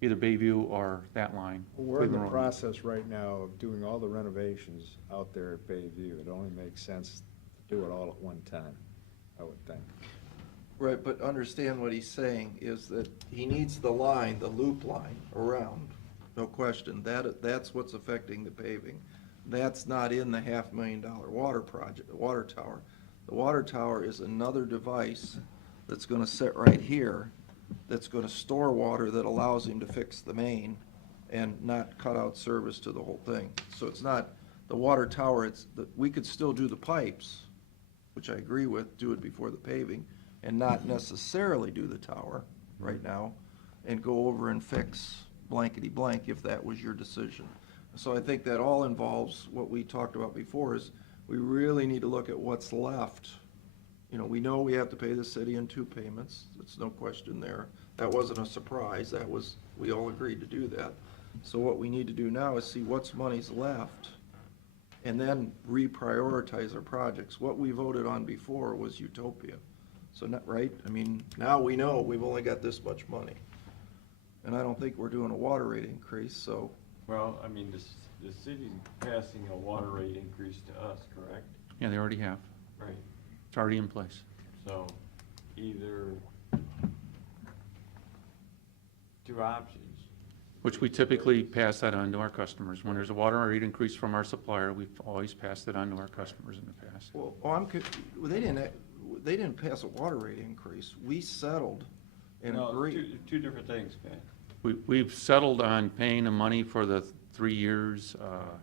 either Bayview or that line. We're in the Cleveland Road. process right now of doing all the renovations out there at Bayview. It only makes sense to do it all at one time, I would think. Right, but understand what he's saying is that he needs the line, the loop line around, no question. That's what's affecting the paving. That's not in the $500,000 water project, water tower. The water tower is another device that's gonna sit right here, that's gonna store water that allows him to fix the main and not cut out service to the whole thing. So it's not, the water tower, we could still do the pipes, which I agree with, do it before the paving, and not necessarily do the tower right now, and go over and fix blankety blank if that was your decision. So I think that all involves what we talked about before, is we really need to look at what's left. You know we have to pay the city in 2 payments, there's no question there. That wasn't a surprise, we all agreed to do that. So what we need to do now is see what's money's left, and then reprioritize our projects. What we voted on before was utopia. So, right, I mean, now we know we've only got this much money. And I don't think we're doing a water rate increase, so, Well, I mean, the city's passing a water rate increase to us, correct? Yeah, they already have. Right. It's already in place. So either 2 options. Which we typically pass that on to our customers. When there's a water rate increase from our supplier, we've always passed it on to our customers in the past. well, they didn't pass a water rate increase. We settled and No, agreed. two different things, Pat. We've settled on paying them money for the 3 years,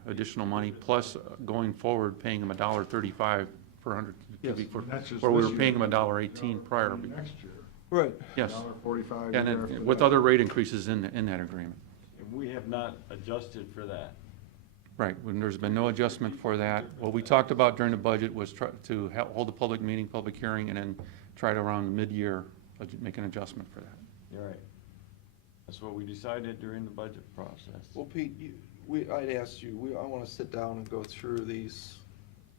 additional money, plus going forward, paying them $1.35 per 100 cubic foot, That's just where we this were paying them year. $1.18 prior. Next year, Right. Yes, $1.45. and year after then with that. other rate increases in that agreement. And we have not adjusted for that. Right, when there's been no adjustment for that. What we talked about during the budget was try to hold a public meeting, public hearing, and then try to around mid-year, make an adjustment for that. You're right. That's what we decided during the budget process. Well, Pete, I'd asked you, I want to sit down and go through these,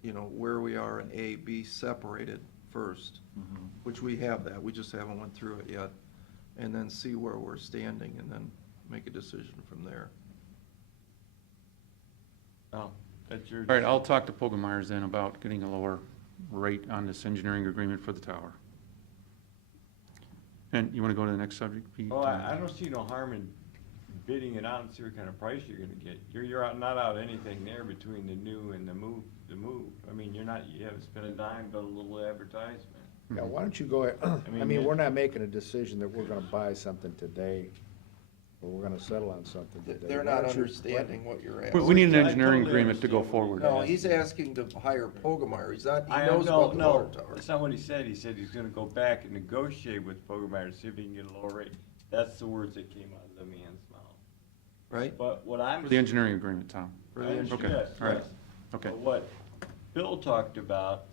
where we are in A, B separated first, which we have that, we just haven't went through it yet, and then see where we're standing, and then make a decision from there. Oh, that's your. All right, I'll talk to Pogemeyers then about getting a lower rate on this engineering agreement for the tower. And you want to go to the next subject, Pete? Oh, I don't see no harm in bidding it out and see what kind of price you're gonna get. You're not out anything there between the new and the move. I mean, you haven't spent a dime, but a little advertisement. Yeah, why don't you go, I mean, mean, we're not making a decision that we're gonna buy something today, or we're gonna settle on something today. They're Why not don't you- understanding what you're We asking. need an I engineering totally agreement to go understand what forward. you're No, he's asking to hire Pogemeyer, he I knows no, about the water tower. that's not what he said. He said he's gonna go back and negotiate with Pogemeyer to see if he can get a lower rate. That's the words that came out of the man's mouth. Right? But what I'm. For the engineering agreement, Tom. For the I understand, Okay, yes, all right. yes. Okay. But what Bill talked about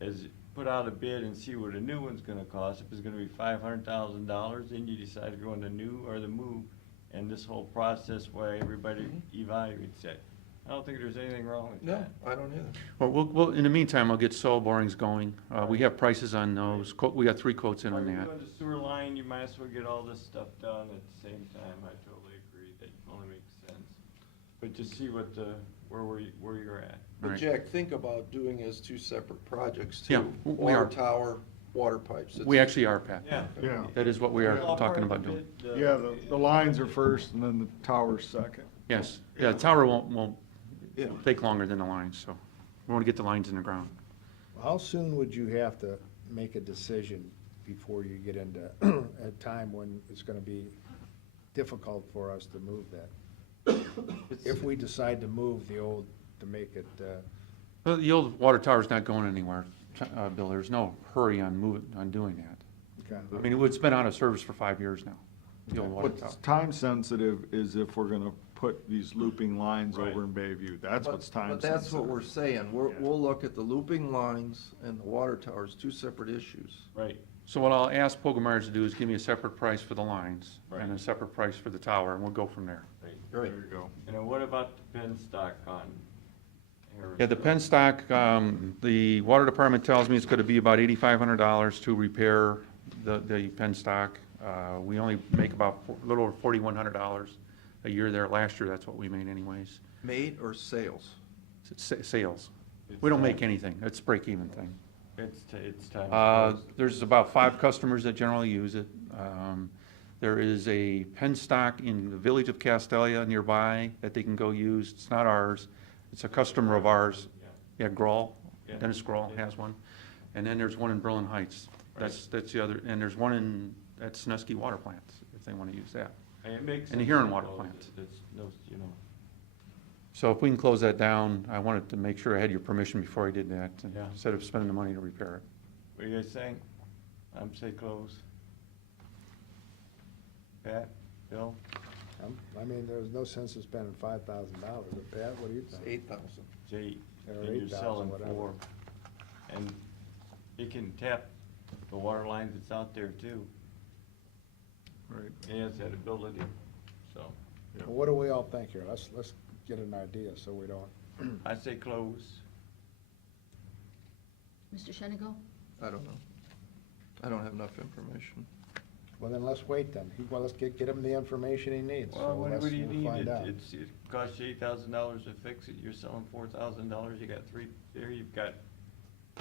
is put out a bid and see what a new one's gonna cost. If it's gonna be $500,000, then you decide if you want the new or the move. And this whole process where everybody evaluates it. I don't think there's anything wrong with No, that. I don't either. Well, we'll, in the meantime, I'll get soil borings going. We have prices on those. We got 3 quotes in on While you're that. doing the sewer line, you might as well get all this stuff done at the same time. I totally agree. That only makes sense. But just see what where you're at. But Right. Jack, think about doing as 2 separate projects Yeah, too. we are. Water tower, water pipes. We actually are, Pat. Yeah. Yeah. That is what we are All part talking of about the doing. bid, Yeah, the lines are first and then the tower's second. Yes, yeah, the tower won't Yeah. take longer than the lines, so we want to get the lines in the ground. How soon would you have to make a decision before you get into a time when it's gonna be difficult for us to move that? If we decide to move the old, to make it, Well, the old water tower's not going anywhere, Bill. There's no hurry on doing that. kind I of, mean, it's been out of service for 5 years now, the old water tower. What's time sensitive is if we're gonna put these looping lines Right. over in Bayview. That's what's time But sensitive. that's what we're saying. Yeah. We'll look at the looping lines and the water towers, 2 separate issues. Right. So what I'll ask Pogamars to do is give me a separate price for the lines Right. and a separate price for the tower, and we'll go from there. Right. Right. There you go. And then what about the penstock on Harris? Yeah, the penstock, the water department tells me it's gonna be about $8,500 to repair the penstock. We only make about a little over $4,100 a year there. Last year, that's what we made anyways. Made or sales? Sales. We don't make anything. It's a break-even thing. It's time. to close. There's about 5 customers that generally use it. There is a penstock in the village of Castelia nearby that they can go use. It's not ours. It's a customer of ours. Yeah, Grawl, Yeah. Dennis Grawl has one. And then there's one in Berlin Heights. That's the other, and there's one at Snuskey Water Plant, if they want to use that. And it makes and the sense Huron to water close plant. it. There's no, you know. So if we can close that down, I wanted to make sure I had your permission before I did that, Yeah. instead of spending the money to repair it. What do you guys think? I'm say close. Pat, Bill? I mean, there's no sense in spending $5,000. Pat, what do you It's think? 8,000. Jay, Or and you're 8,000, selling whatever. 4. And he can tap the water lines that's out there too. Right. He has that ability, so. Well, what do we all think here? Let's get an idea so we don't. I say close. Mr. Shenigo? I don't know. I don't have enough information. Well, then let's wait then. Well, let's get him the information he needs. Well, So what let's- do you we'll need? find out. It costs you $8,000 to fix it. You're selling $4,000. You got 3 there. You've got.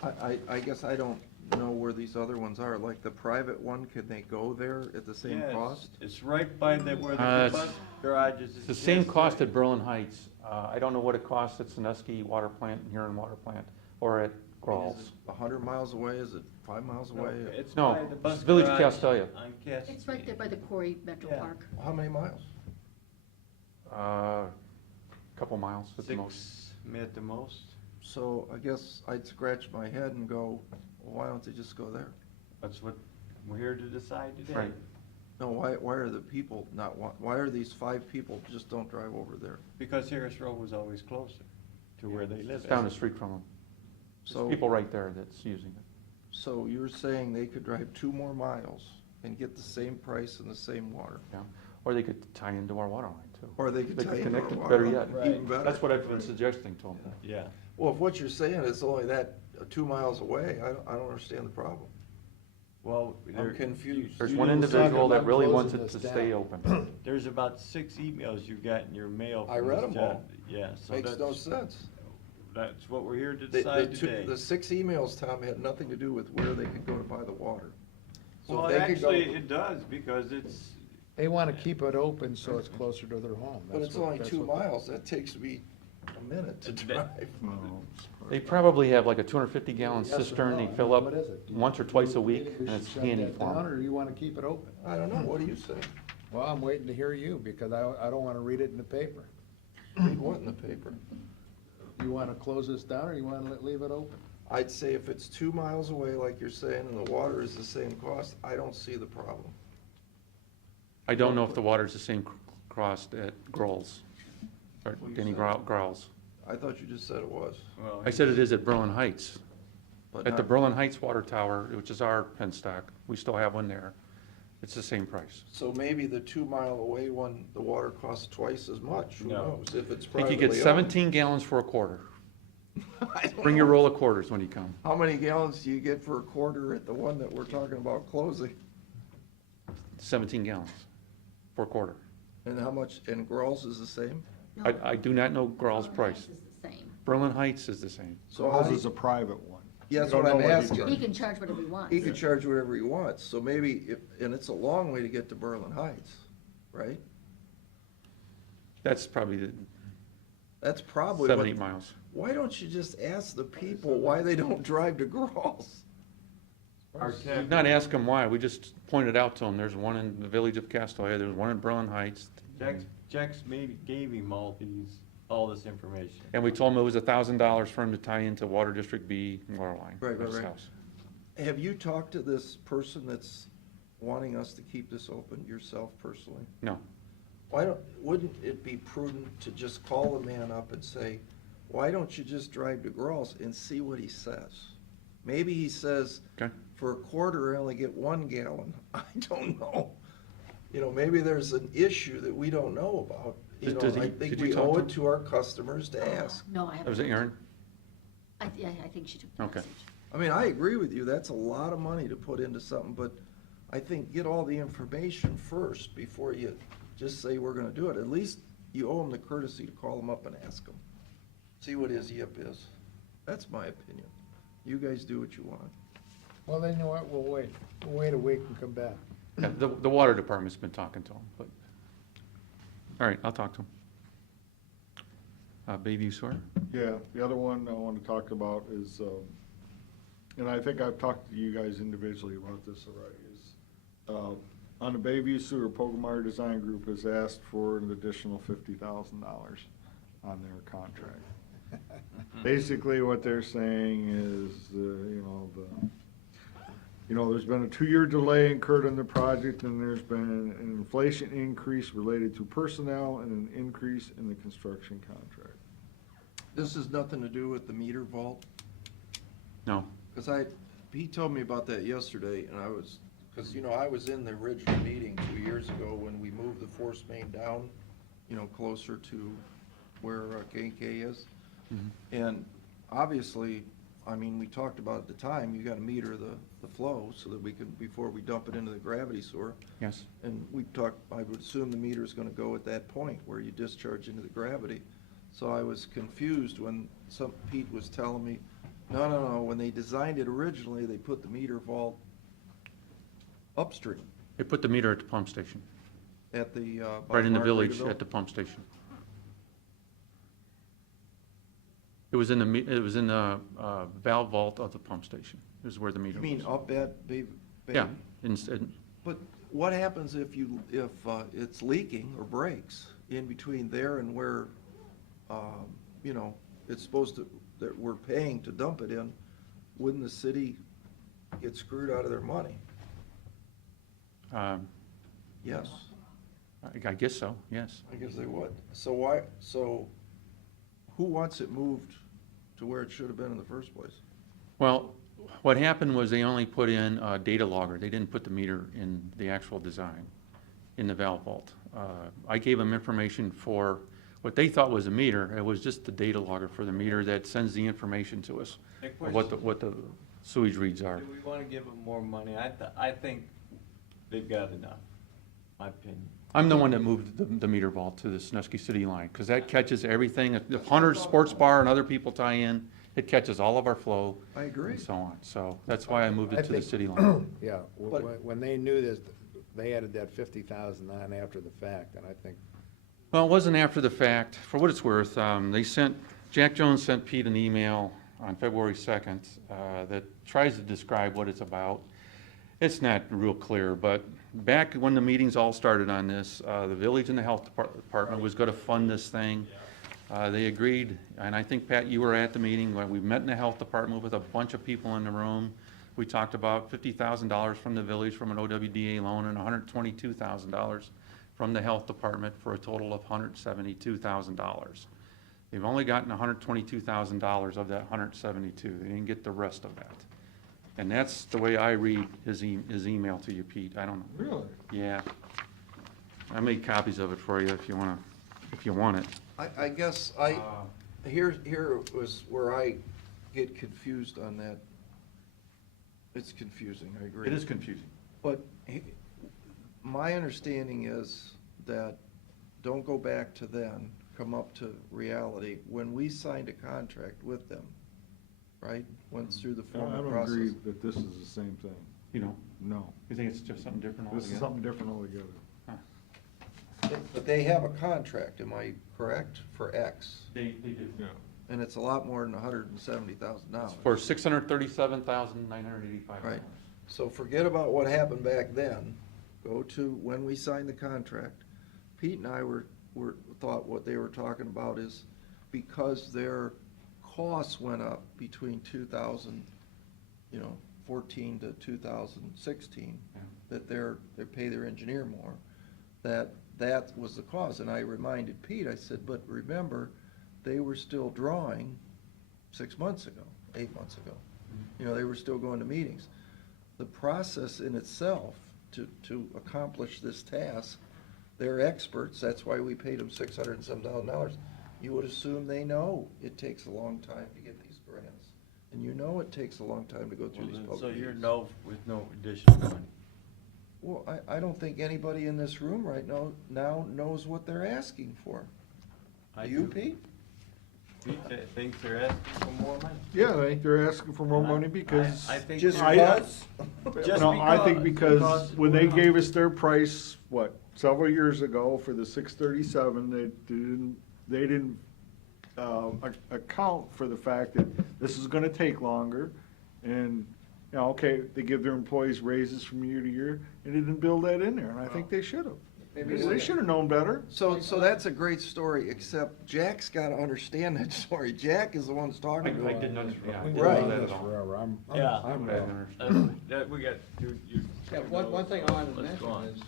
I guess I don't know where these other ones are. Like the private one, can they go there at the same Yeah, it's- cost? It's right by where Uh, the bus garages. It's the same cost at Berlin Heights. I don't know what it costs at Snuskey Water Plant and Huron Water Plant, or at Grawls. Is it 100 miles away? Is it 5 miles No, away? it's No, by the bus it's Village of garage Castelia. on Cass- It's right there by the Quarry Metro Yeah. Park. How many miles? Couple miles at the most. 6 at the most. So I guess I'd scratch my head and go, well, why don't they just go there? That's what we're here to decide today. Right. No, why are the people not, why are these 5 people just don't drive over there? Because Harris Road was always closer to where they live. It's down the street from them. So, There's people right there that's using it. so you're saying they could drive 2 more miles and get the same price and the same water? Yeah, or they could tie into our water line too. Or they could They tie could into connect our it, water better line. yet. Right. Even better. That's what I've been suggesting to them. Yeah. Well, if what you're saying is only that 2 miles away, I don't understand the problem. Well, I'm confused. There's You one didn't individual that really wants closing it to this stay down. open. there's about 6 emails you got in your mail. I from read this 'em all. gen- Yeah, so Makes no that's, sense. that's what we're here to The decide today. 6 emails, Tom, had nothing to do with where they could go to buy the water. So Well, if they could go, actually, it does, because it's, They want to keep it open so it's closer to their home. but That's it's what- only that's 2 what- miles, that takes me a minute to drive. No, They probably have like a 250-gallon Yes or cistern they no? fill up What is it? Do you- once or twice a week, We and it's should shut handy that for down, them. or you want to keep it open? I don't know, what do you say? Well, I'm waiting to hear you, because I don't want to read it in the paper. Read what in the paper? You want to close this down, or you want to leave it open? I'd say if it's 2 miles away, like you're saying, and the water is the same cost, I don't see the problem. I don't know if the water's the same cost at Growls, or Well, you Denny said- Growls. I thought you just said it was. well. I said it is at Berlin Heights. but At the not- Berlin Heights Water Tower, which is our penstock, we still have one there. It's the same price. So maybe the 2-mile away one, the water costs twice as much, who No. knows, if it's I think privately you owned. get 17 gallons for a quarter. I don't Bring your know. roll of quarters when you come. How many gallons do you get for a quarter at the one that we're talking about closing? 17 gallons for a quarter. And how much, and Gralls is the same? No, I do not know Gral's Berlin price. Heights is the same. Berlin Heights is the same. So how Ours do is you- a private one. Yeah, that's We what don't I'm know what he asking. charges. He can charge whatever he wants. He could charge whatever he wants, so maybe, if and it's a long way to get to Berlin Heights, right? That's probably the That's probably 7, what. 8 miles. Why don't you just ask the people why they don't drive to Gralls? Did not ask them why, we just pointed out to them, there's one in the village of Castolia, there's one in Berlin Heights, Jack's gave him all this information. and we told him it was $1,000 for him to tie into Water District B water line. Right, for his right. house. Have you talked to this person that's wanting us to keep this open, yourself personally? No, Wouldn't it be prudent to just call the man up and say, why don't you just drive to Gralls and see what he says? Maybe he says, okay, for a quarter, I only get 1 gallon. I don't know. You know, maybe there's an issue that we don't know about. You know, Did he- I think did you we talk owe to it him? to our customers to ask. No, I haven't. was it Aaron? Yeah, I think she took the Okay. message. I mean, I agree with you, that's a lot of money to put into something, but I think get all the information first before you just say we're gonna do it. At least you owe them the courtesy to call them up and ask them. See what his yip is. That's my opinion. You guys do what you want. Well, then you know what, we'll wait. We'll wait a week and come back. Yeah, the water department's been talking to him, but, all right, I'll talk to him. Bayview Sewer? Yeah, the other one I want to talk about is, and I think I've talked to you guys individually about this already, is, on the Bayview Sewer, Pogemeyer Design Group has asked for an additional $50,000 on their contract. Basically, what they're saying is, there's been a 2-year delay incurred on the project, and there's been an inflation increase related to personnel and an increase in the construction contract. This has nothing to do with the meter vault? No, Because he told me about that yesterday, and I was in the original meeting 2 years ago when we moved the force main down, closer to where KK is. And obviously, I mean, we talked about at the time, you gotta meter the flow so that we can, before we dump it into the gravity sewer. yes. And I would assume the meter's gonna go at that point where you discharge into the gravity. So I was confused when Pete was telling me, no, when they designed it originally, they put the meter vault upstream They put the meter at the pump station, at the, by right in the village Margaritaville. at the pump station. It was in the valve vault of the pump station, is where the meter You was. mean up at Bay? Yeah, instead, But what happens if it's leaking or breaks in between there and where, it's supposed to, that we're paying to dump it in? Wouldn't the city get screwed out of their money? Yes, I guess so, yes. I guess they would. So who wants it moved to where it should have been in the first place? Well, what happened was they only put in a data logger. They didn't put the meter in the actual design, in the valve vault. I gave them information for what they thought was a meter. It was just the data logger for the meter that sends the information to us, of what the sewage reads are. Do we want to give them more money? I think they've got enough, my opinion. I'm the one that moved the meter vault to the Snuskey City line, because that catches everything. If Hunter's Sports Bar and other people tie in, it catches all of our flow. I agree. And so on. So that's why I moved I it to the think- city line. Yeah, But- when they knew this, they added that 50,000 on after the fact, and I think, Well, it wasn't after the fact. For what it's worth, Jack Jones sent Pete an email on February 2nd that tries to describe what it's about. It's not real clear, but back when the meetings all started on this, the village and the health department was going to fund this thing. They agreed, and I think, Pat, you were at the meeting when we met in the health department with a bunch of people in the room. We talked about $50,000 from the village from an OWDA loan and $122,000 from the health department for a total of $172,000. They've only gotten $122,000 of that $172,000. They didn't get the rest of that. And that's the way I read his email to you, Pete. I don't know. Really? Yeah. I made copies of it for you if you want it. I guess here was where I get confused on that. It's confusing, I agree. It is confusing. But my understanding is that, don't go back to then, come up to reality. When we signed a contract with them, right, went through the I formal don't process. agree that this is the same thing. You know, No. you think it's just something different This is altogether? something different altogether. But they have a contract, am I correct, for X? They do. Yeah. And it's a lot more than $170,000. For $637,985. Right. So forget about what happened back then. Go to when we signed the contract. Pete and I thought what they were talking about is because their costs went up between 2014 to 2016, Yeah. that they pay their engineer more, that was the cause. And I reminded Pete, I said, but remember, they were still drawing 6 months ago, 8 months ago. They were still going to meetings. The process in itself to accomplish this task, they're experts, that's why we paid them $600 and some $1,000. You would assume they know it takes a long time to get these grants. And it takes a long time to go through these public So you're meetings. no, with no additional money? Well, I don't think anybody in this room right now knows what they're asking for. I Do you, do. Pete? Pete thinks they're asking for more money. Yeah, they're asking for more money because. I think. Just they're- because? Just No, I think because when they we're gave us their price, several years ago for the 637, they didn't account for the fact that this is gonna take longer. And, okay, they give their employees raises from year to year, and they didn't build that in there, and I think they should have. Maybe They should have known better. So that's a great story, except Jack's gotta understand that story. Jack is the one that's I talking to him. didn't understand. We've I been didn't Right. know doing that this at all. forever. Yeah. I didn't understand. That we got, you. One thing I wanted to Let's go on. mention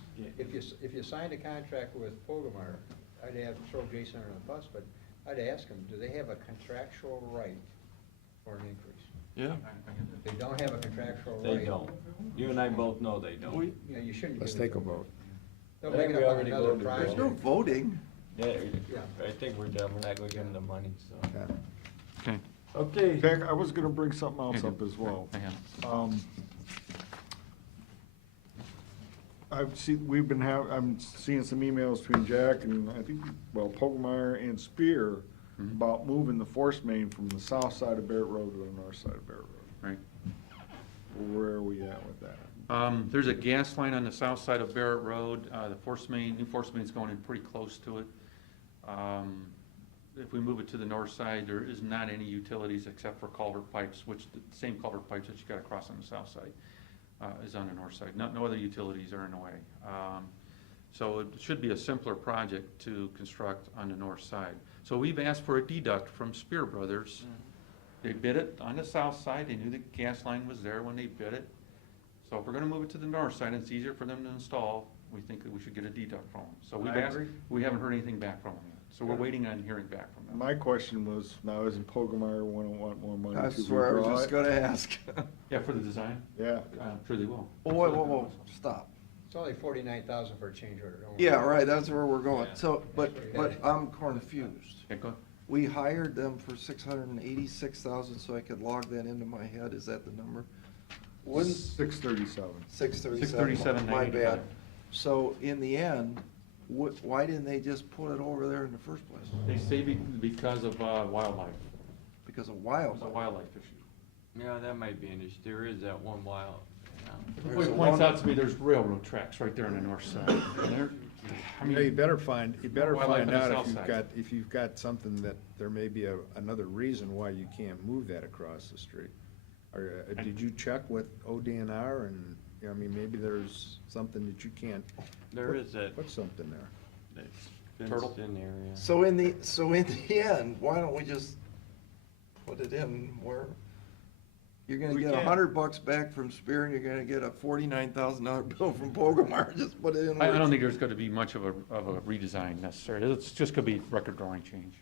is, if you signed a contract with Pogomar, I'd have to throw Jason under the bus, but I'd ask him, do they have a contractual right for an increase? Yeah. If they don't have a contractual right. They don't. You and I both know they don't. You shouldn't. Let's give it take to a them. vote. They'll I think make we it up on already another voted. There's project. no voting. Yeah, Yeah. I think we're done, we're not gonna give them the money, so. Okay. Okay. Okay. Jack, I was gonna bring something else up as well. Hang Um, on. I'm seeing some emails between Jack and I think, Pogomar and Spear about moving the force main from the south side of Barrett Road to the north side of Barrett Road. Right. Where are we at with that? There's a gas line on the south side of Barrett Road. The new force main's going in pretty close to it. If we move it to the north side, there is not any utilities except for culvert pipes, which the same culvert pipes that you got across on the south side is on the north side. No other utilities are in the way. So it should be a simpler project to construct on the north side. So we've asked for a deduct from Spear Brothers. They bid it on the south side. They knew the gas line was there when they bid it. So if we're gonna move it to the north side, and it's easier for them to install, we think that we should get a deduct from them. So we've I asked, agree. we haven't heard anything back from them yet. So we're waiting on hearing back from them. My question was, now isn't Pogomar want more money to That's where I was redraw just it? gonna ask. Yeah, for the design? Yeah. I'm sure they will. Whoa, stop. It's only 49,000 for a change order, don't worry. Yeah, right, that's where we're going. Yeah. So, but That's I'm confused. Yeah, go ahead. We hired them for 686,000, so I could log that into my head, is that the number? Wouldn't, 637. 637, my bad. 637.95. So in the end, why didn't they just put it over there in the first place? They say because of wildlife. Because of It was a wildlife. wildlife issue. Yeah, that might be an issue. There is that one while, There's It a points one- out to me, there's railroad tracks right there on the north side. And they're, I You mean, better find Wildlife on out the if south you've side. got, if you've got something that there may be another reason why you can't move that across the street. Or, did you check with ODNR and, I mean, maybe there's something that you can't. there is that, Put something there. that's Turtle? fenced in area. So in the end, why don't we just put it in where you're gonna We get can. $100 back from Spear and you're gonna get a $49,000 bill from Pogomar, just put it in. I where- don't think there's gonna be much of a redesign necessary. It's just gonna be record drawing change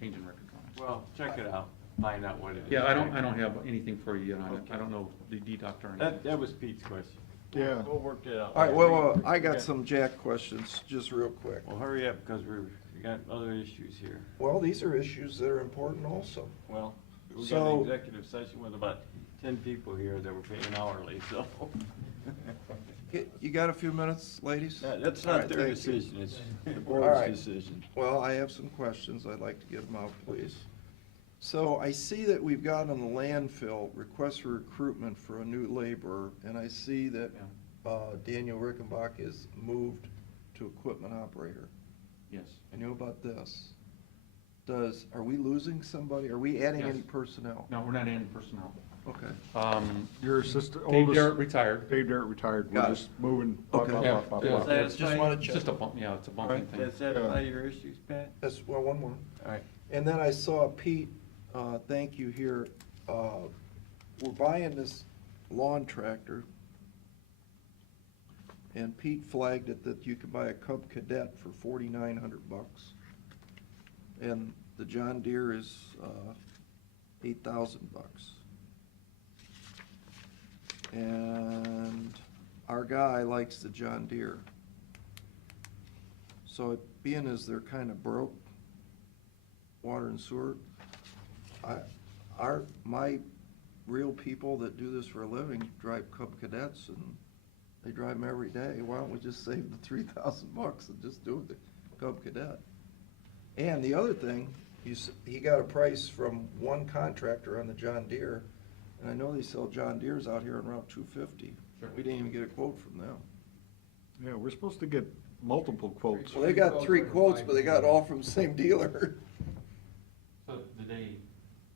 in record drawings. Well, check it out. find out what it is. Yeah, I don't have anything for you yet on it. I don't know the deduct or anything. That was Pete's question. Yeah. We'll work that out. All right, well, I We got some Jack questions, just real quick. Well, hurry up, because we got other issues here. Well, these are issues that are important also. Well, we got So- an executive session with about 10 people here that were paying hourly, so. You got a few minutes, ladies? That's All not right, their thank you. decision, it's the All board's right. decision. Well, I have some questions. I'd like to get them out, please. So I see that we've got on the landfill, request for recruitment for a new laborer, and I see that Daniel Rickenbach is moved to equipment operator. Yes. I knew about this. Are we losing somebody? Are we adding Yes. any personnel? No, we're not adding personnel. Okay. Your assistant, Dave oldest. Garrett retired. Dave Garrett retired. Got We're it. just moving. Okay. Yeah, Does that Just satisfy- wanna It's check. just a bump, yeah, it's a bumping Right. thing. Does that satisfy your issues, Pat? That's, well, one more. All right. And then I saw Pete, thank you here, we're buying this lawn tractor. And Pete flagged it that you could buy a Cub Cadet for $4,900. And the John Deere is, $8,000. And our guy likes the John Deere. So being as they're kinda broke, water and sewer, my real people that do this for a living drive Cub Cadets, and they drive them every day. Why don't we just save the $3,000 and just do the Cub Cadet? And the other thing, he got a price from one contractor on the John Deere, and I know they sell John Deeres out here on Route 250. Sure. We didn't even get a quote from them. Yeah, we're supposed to get multiple quotes. Well, they got 3 quotes, but they got all from the same dealer. So did they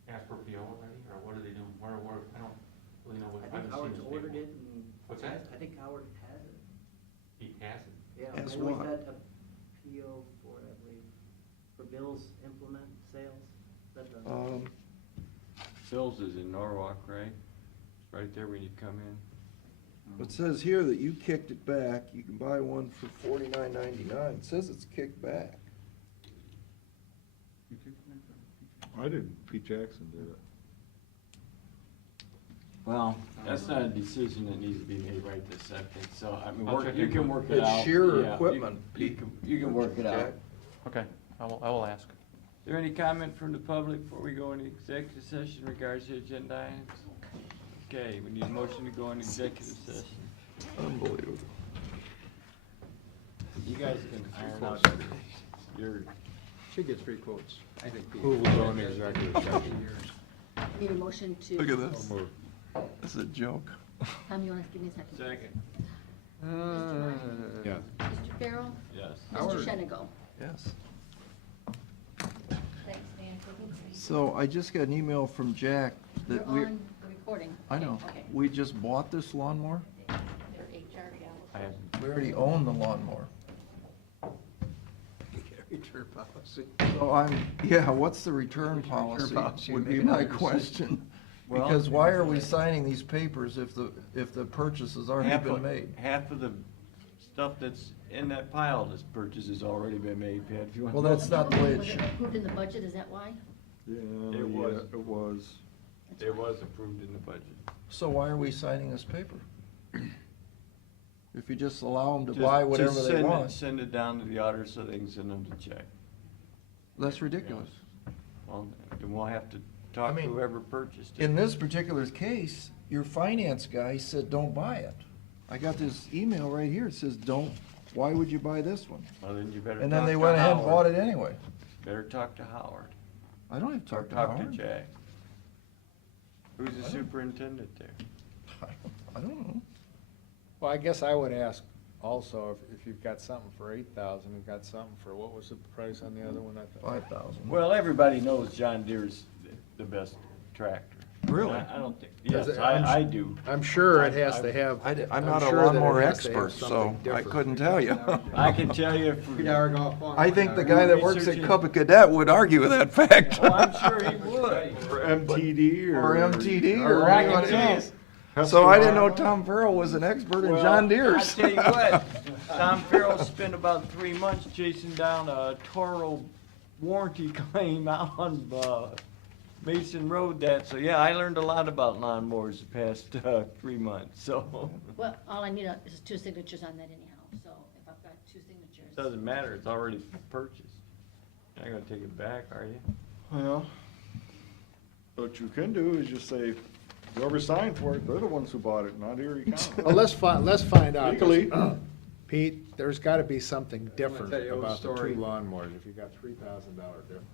ask for PO already, or what are they doing? Where, I don't really know what. I think Howard's haven't seen ordered this it and. What's that? I think Howard has it. paper. He has it. Yeah, Has and we what? had a PO for it, I believe, for Bill's implement sales. Is that the- Phil's is in Norwalk, right? It's right there when you come in. It says here that you kicked it back, you can buy one for $49.99, it says it's kicked back. I didn't, Pete Jackson did it. Well, that's not a decision that needs to be made right this second, so, I mean, I'll check you into can it. work it It's out. sheer Yeah, equipment. You can work it out. Jack? Okay, I will ask. Is there any comment from the public before we go into executive session in regards to agenda items? Okay, we need a motion to go into executive session. Unbelievable. You guys can iron out your, Should get 3 quotes, I think. Who will go into executive session? Need a motion to. Look at this. This is a joke. Tom, you wanna give me a second? second. Yeah. Mr. Farrell? Yes. Mr. Shenigo? Yes. Thanks, Dan. So I just got an email from Jack You're that we, on the recording. I know, Okay. we just bought this lawnmower. Their HR gal. I have, We already own the lawnmower. Return policy. So yeah, what's the return policy policy? would be Make my another decision. question. Well- Because why are we signing these papers if the purchase has already been made? half of the stuff that's in that pile, this purchase has already been made, Pat, if you want. Well, that's not the way it Was should. it approved in the budget, is that why? Yeah, It was. yeah, it was. That's It why. was approved in the budget. So why are we signing this paper? If you just allow them to Just- buy whatever just they send it- want, Send it down to the auditor so they can send them the check. that's ridiculous. Well, then we'll have to talk to mean, whoever purchased it. In this particular case, your finance guy said, don't buy it. I got this email right here, it says, why would you buy this one? Well, then you better And then talk they to went ahead and Howard. bought it anyway. Better talk to Howard. I don't have to Or talk to talk to Howard. Jack. Who's the superintendent there? I don't know. Well, I guess I would ask also, if you've got something for 8,000, you've got something for, what was the price on the other one? I thought? 5,000. Well, everybody knows John Deere's the best tractor. Really? I don't think, yes, Does it- I'm I su- do. I'm sure it has to have. I'm not a sure that it lawnmower has to have expert, so something I different. couldn't tell you. I can tell you I think the guy that works at Researching. Cub Cadet would argue with that fact. Oh, I'm sure he would. For MTD or? Or MTD or Or I can anyone tell you- else. So I didn't know Tom Farrell was an expert in Well, John Deere's. I tell you what, Tom Farrell spent about 3 months chasing down a Toro warranty claim out on, Mason Road that, so yeah, I learned a lot about lawnmowers the past 3 months, so. Well, all I need is 2 signatures on that anyhow, so if I've got 2 signatures. Doesn't matter, it's already purchased. You're not gonna take it back, are you? Well, what you can do is just say, whoever signed for it, they're the ones who bought it, not Erie County. Well, let's find out. Legally. Pete, there's gotta be something different tell you an old about the story. 2 lawnmowers, if you got $3,000 difference.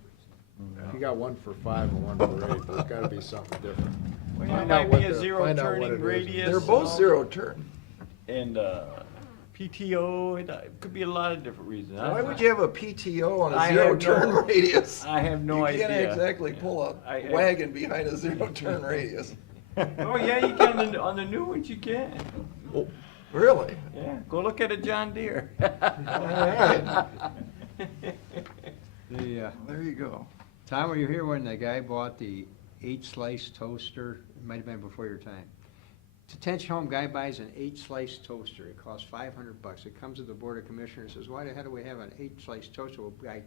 If you got one for 5 and one for 8, there's gotta be something different. Well, Find it out might what be a the- zero find out what turning it is. radius. They're and both all- zero turn. And, PTO, it could be a lot of different reasons. Why would you have a PTO on I a zero have turn no- radius? I have no You can't idea. exactly pull I- a wagon behind a zero turn radius. Oh, yeah, you can, on the new ones you can. Oh, really? Yeah, go look at a John Deere. right. There you go. Tom, were you here when the guy bought the 8-slice toaster? It might have been before your time. Tench Home guy buys an 8-slice toaster. It costs $500. It comes to the Board of Commissioners, says, why the hell do we have an 8-slice toaster? We'll buy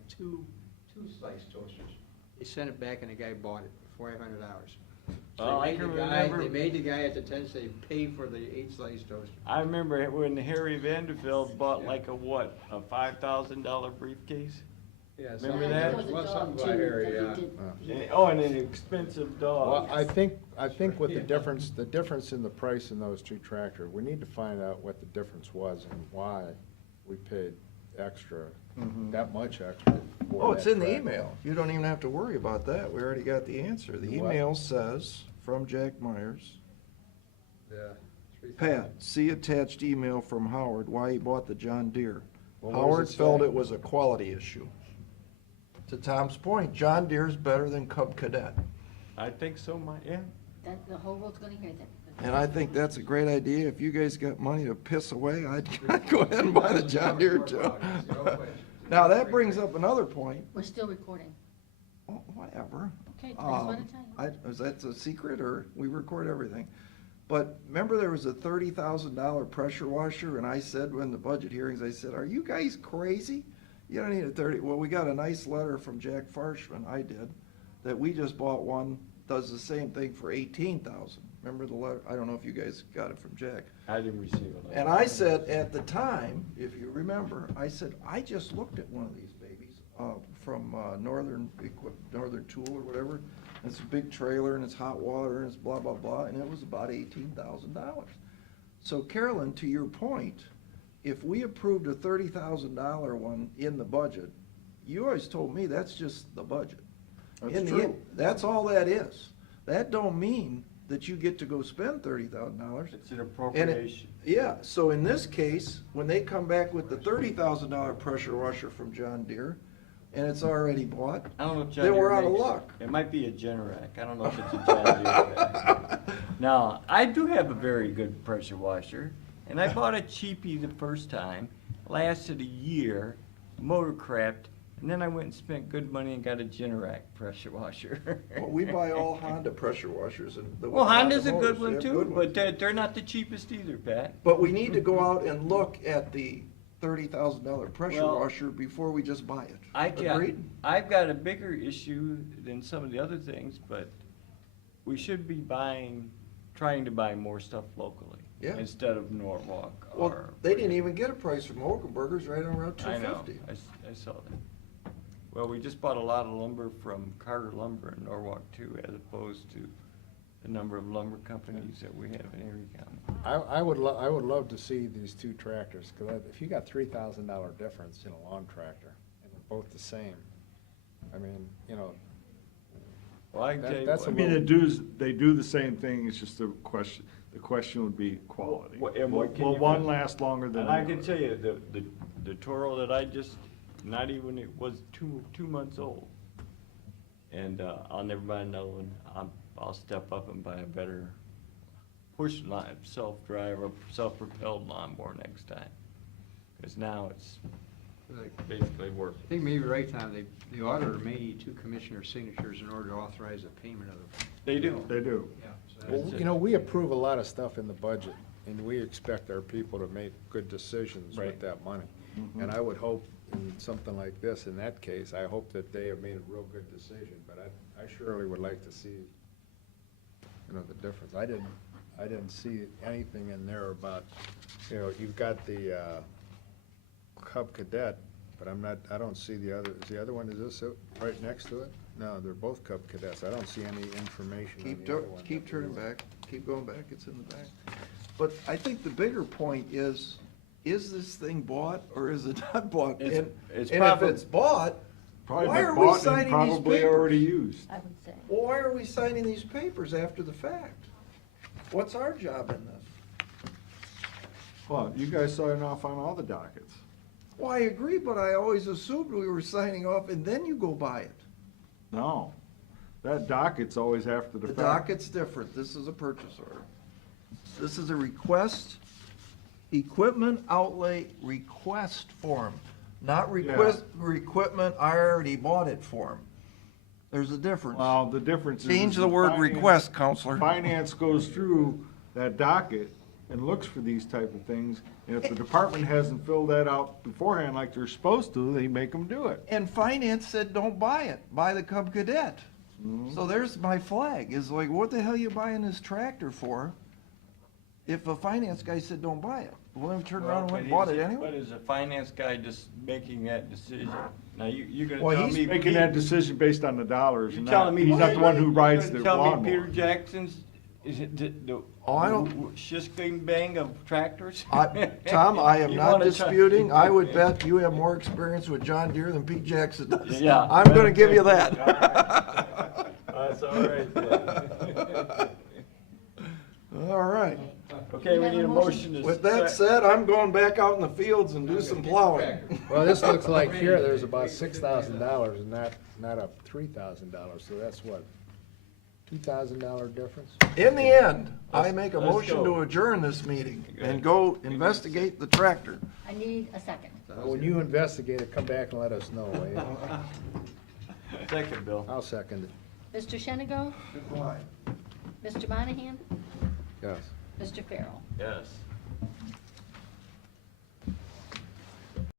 two-slice toasters. They sent it back and the guy bought it for $500. So Oh, I they can made the guy- remember. They made the guy at the Tench say pay for the 8-slice toaster. I remember when Harry Vanderveld bought like a what, a $5,000 briefcase? Yeah, Remember Yeah, that? there was a Well, dog something too about Harry, that he yeah. did. And- Oh, and an expensive dog. Well, I think with the difference in the price in those 2 tractors, we need to find out what the difference was and why we paid extra, that much extra. for Oh, it's that in the tractor. email. You don't even have to worry about that. We already got the answer. The What? email says, from Jack Myers, Yeah. Pat, see attached email from Howard, why he bought the John Deere. Well, what does Howard it felt say? it was a quality issue. To Tom's point, John Deere's better than Cub Cadet. I think so, yeah. That, the whole world's gonna hear that. And I think that's a great idea. If you guys got money to piss away, I'd go ahead and buy the John Deere too. Now, that brings up another point. We're still recording. Oh, whatever. Okay, I just wanna tell you. Is that a secret, or we record everything? But remember, there was a $30,000 pressure washer, and I said, in the budget hearings, I said, are you guys crazy? You don't need a 30, well, we got a nice letter from Jack Farshman, I did, that we just bought one, does the same thing for 18,000. Remember the letter? I don't know if you guys got it from Jack. I didn't receive it. And I said, at the time, if you remember, I said, I just looked at one of these babies, from, Northern Tool or whatever. It's a big trailer and it's hot water and it's blah, blah, blah, and it was about $18,000. So Carolyn, to your point, if we approved a $30,000 one in the budget, you always told me that's just the budget. That's In the true. end, that's all that is. That don't mean that you get to go spend $30,000. It's an appropriation. Yeah, so in this case, when they come back with the $30,000 pressure washer from John Deere, and it's already bought, I don't know if John then we're Deere out of makes- luck. It might be a Generac. I don't know if it's a John Deere. Now, I do have a very good pressure washer, and I bought a cheapie the first time, lasted a year, motor crapped, and then I went and spent good money and got a Generac pressure washer. Well, we buy all Honda pressure washers and. the Well, Honda's a Honda good motors, one they have too, good ones. but they're not the cheapest either, Pat. But we need to go out and look at the $30,000 pressure Well, washer before we just buy it. Agreed. I've got a bigger issue than some of the other things, but we should be trying to buy more stuff locally. Yeah. Instead of Norwalk Well, or. they didn't even get a price from Okenberger's, right around I know, $250. I saw that. Well, we just bought a lot of lumber from Carter Lumber in Norwalk too, as opposed to the number of lumber companies that we have in Erie County. I would love to see these 2 tractors, because if you got $3,000 difference in a lawn tractor, and they're both the same, I mean, you know. Well, I can tell you That's what. a I mean, little- they do the same thing, it's just the question would be quality. And what can Will you- one last longer than And the I can other? tell you, the Toro that I just, not even, it was two months old. And, I'll never buy another one. I'll step up and buy a better push line, self-drive or self-propelled lawnmower next time. Cause now it's basically working. I think maybe right, Tom, the auditor may need 2 commissioner signatures in order to authorize the payment of the. They do. They do. Yeah, so Well, that's- you know, we approve a lot of stuff in the budget, and we expect our people to make good decisions with Right. that money. And I would hope in something like this, in that case, I hope that they have made a real good decision, but I surely would like to see, the difference. I didn't see anything in there about, you've got the Cub Cadet, but I don't see the other, is the other one, is this it, right next to it? No, they're both Cub Cadets. I don't see any information on the other one. Keep turning back, keep going back, it's in the back. But I think the bigger point is this thing bought or is it not bought? It's And if probably- it's bought, Probably why been are we bought and signing these probably already papers? used. I would say. Well, why are we signing these papers after the fact? What's our job in this? Well, you guys sign off on all the dockets. Well, I agree, but I always assumed we were signing off and then you go buy it. No, that docket's always after the The fact. docket's different. This is a purchase order. This is a request, equipment outlay request form, not request, equipment, I already bought it form. There's a difference. Well, the difference is. Change the word finance- request, Counselor. Finance goes through that docket and looks for these type of things, and if the department hasn't filled that out beforehand like they're supposed to, they make them do it. And finance said, don't buy it, buy the Cub Cadet. So there's my flag, is like, what the hell you buying this tractor for? If a finance guy said, don't buy it, well, then turn around and went and bought it anyway? But is a finance guy just making that decision? Now, you're gonna Well, tell he's me. Making that decision based on the dollars, You're and telling not, me. he's not the one who rides the You're gonna tell me Peter lawnmower. Jackson's, is it the Oh, I don't- Shisking bang of tractors? Tom, I am You not wanna try- disputing, I would bet you have more experience with John Deere than Pete Jackson does. Yeah. I'm gonna give you that. That's all right then. All right. Okay, we need a motion to. With that said, I'm going back out in the fields and do some plowing. Well, this looks like here, there's about $6,000 and not up $3,000, so that's what, $2,000 difference? In the end, I Let's- make a let's motion go. to adjourn this meeting and go investigate the tractor. I need a second. When you investigate it, come back and let us know, will you? Second, Bill. I'll second it, Mr. Shenigo? Why? Mr. Monahan? yes. Mr. Farrell? Yes.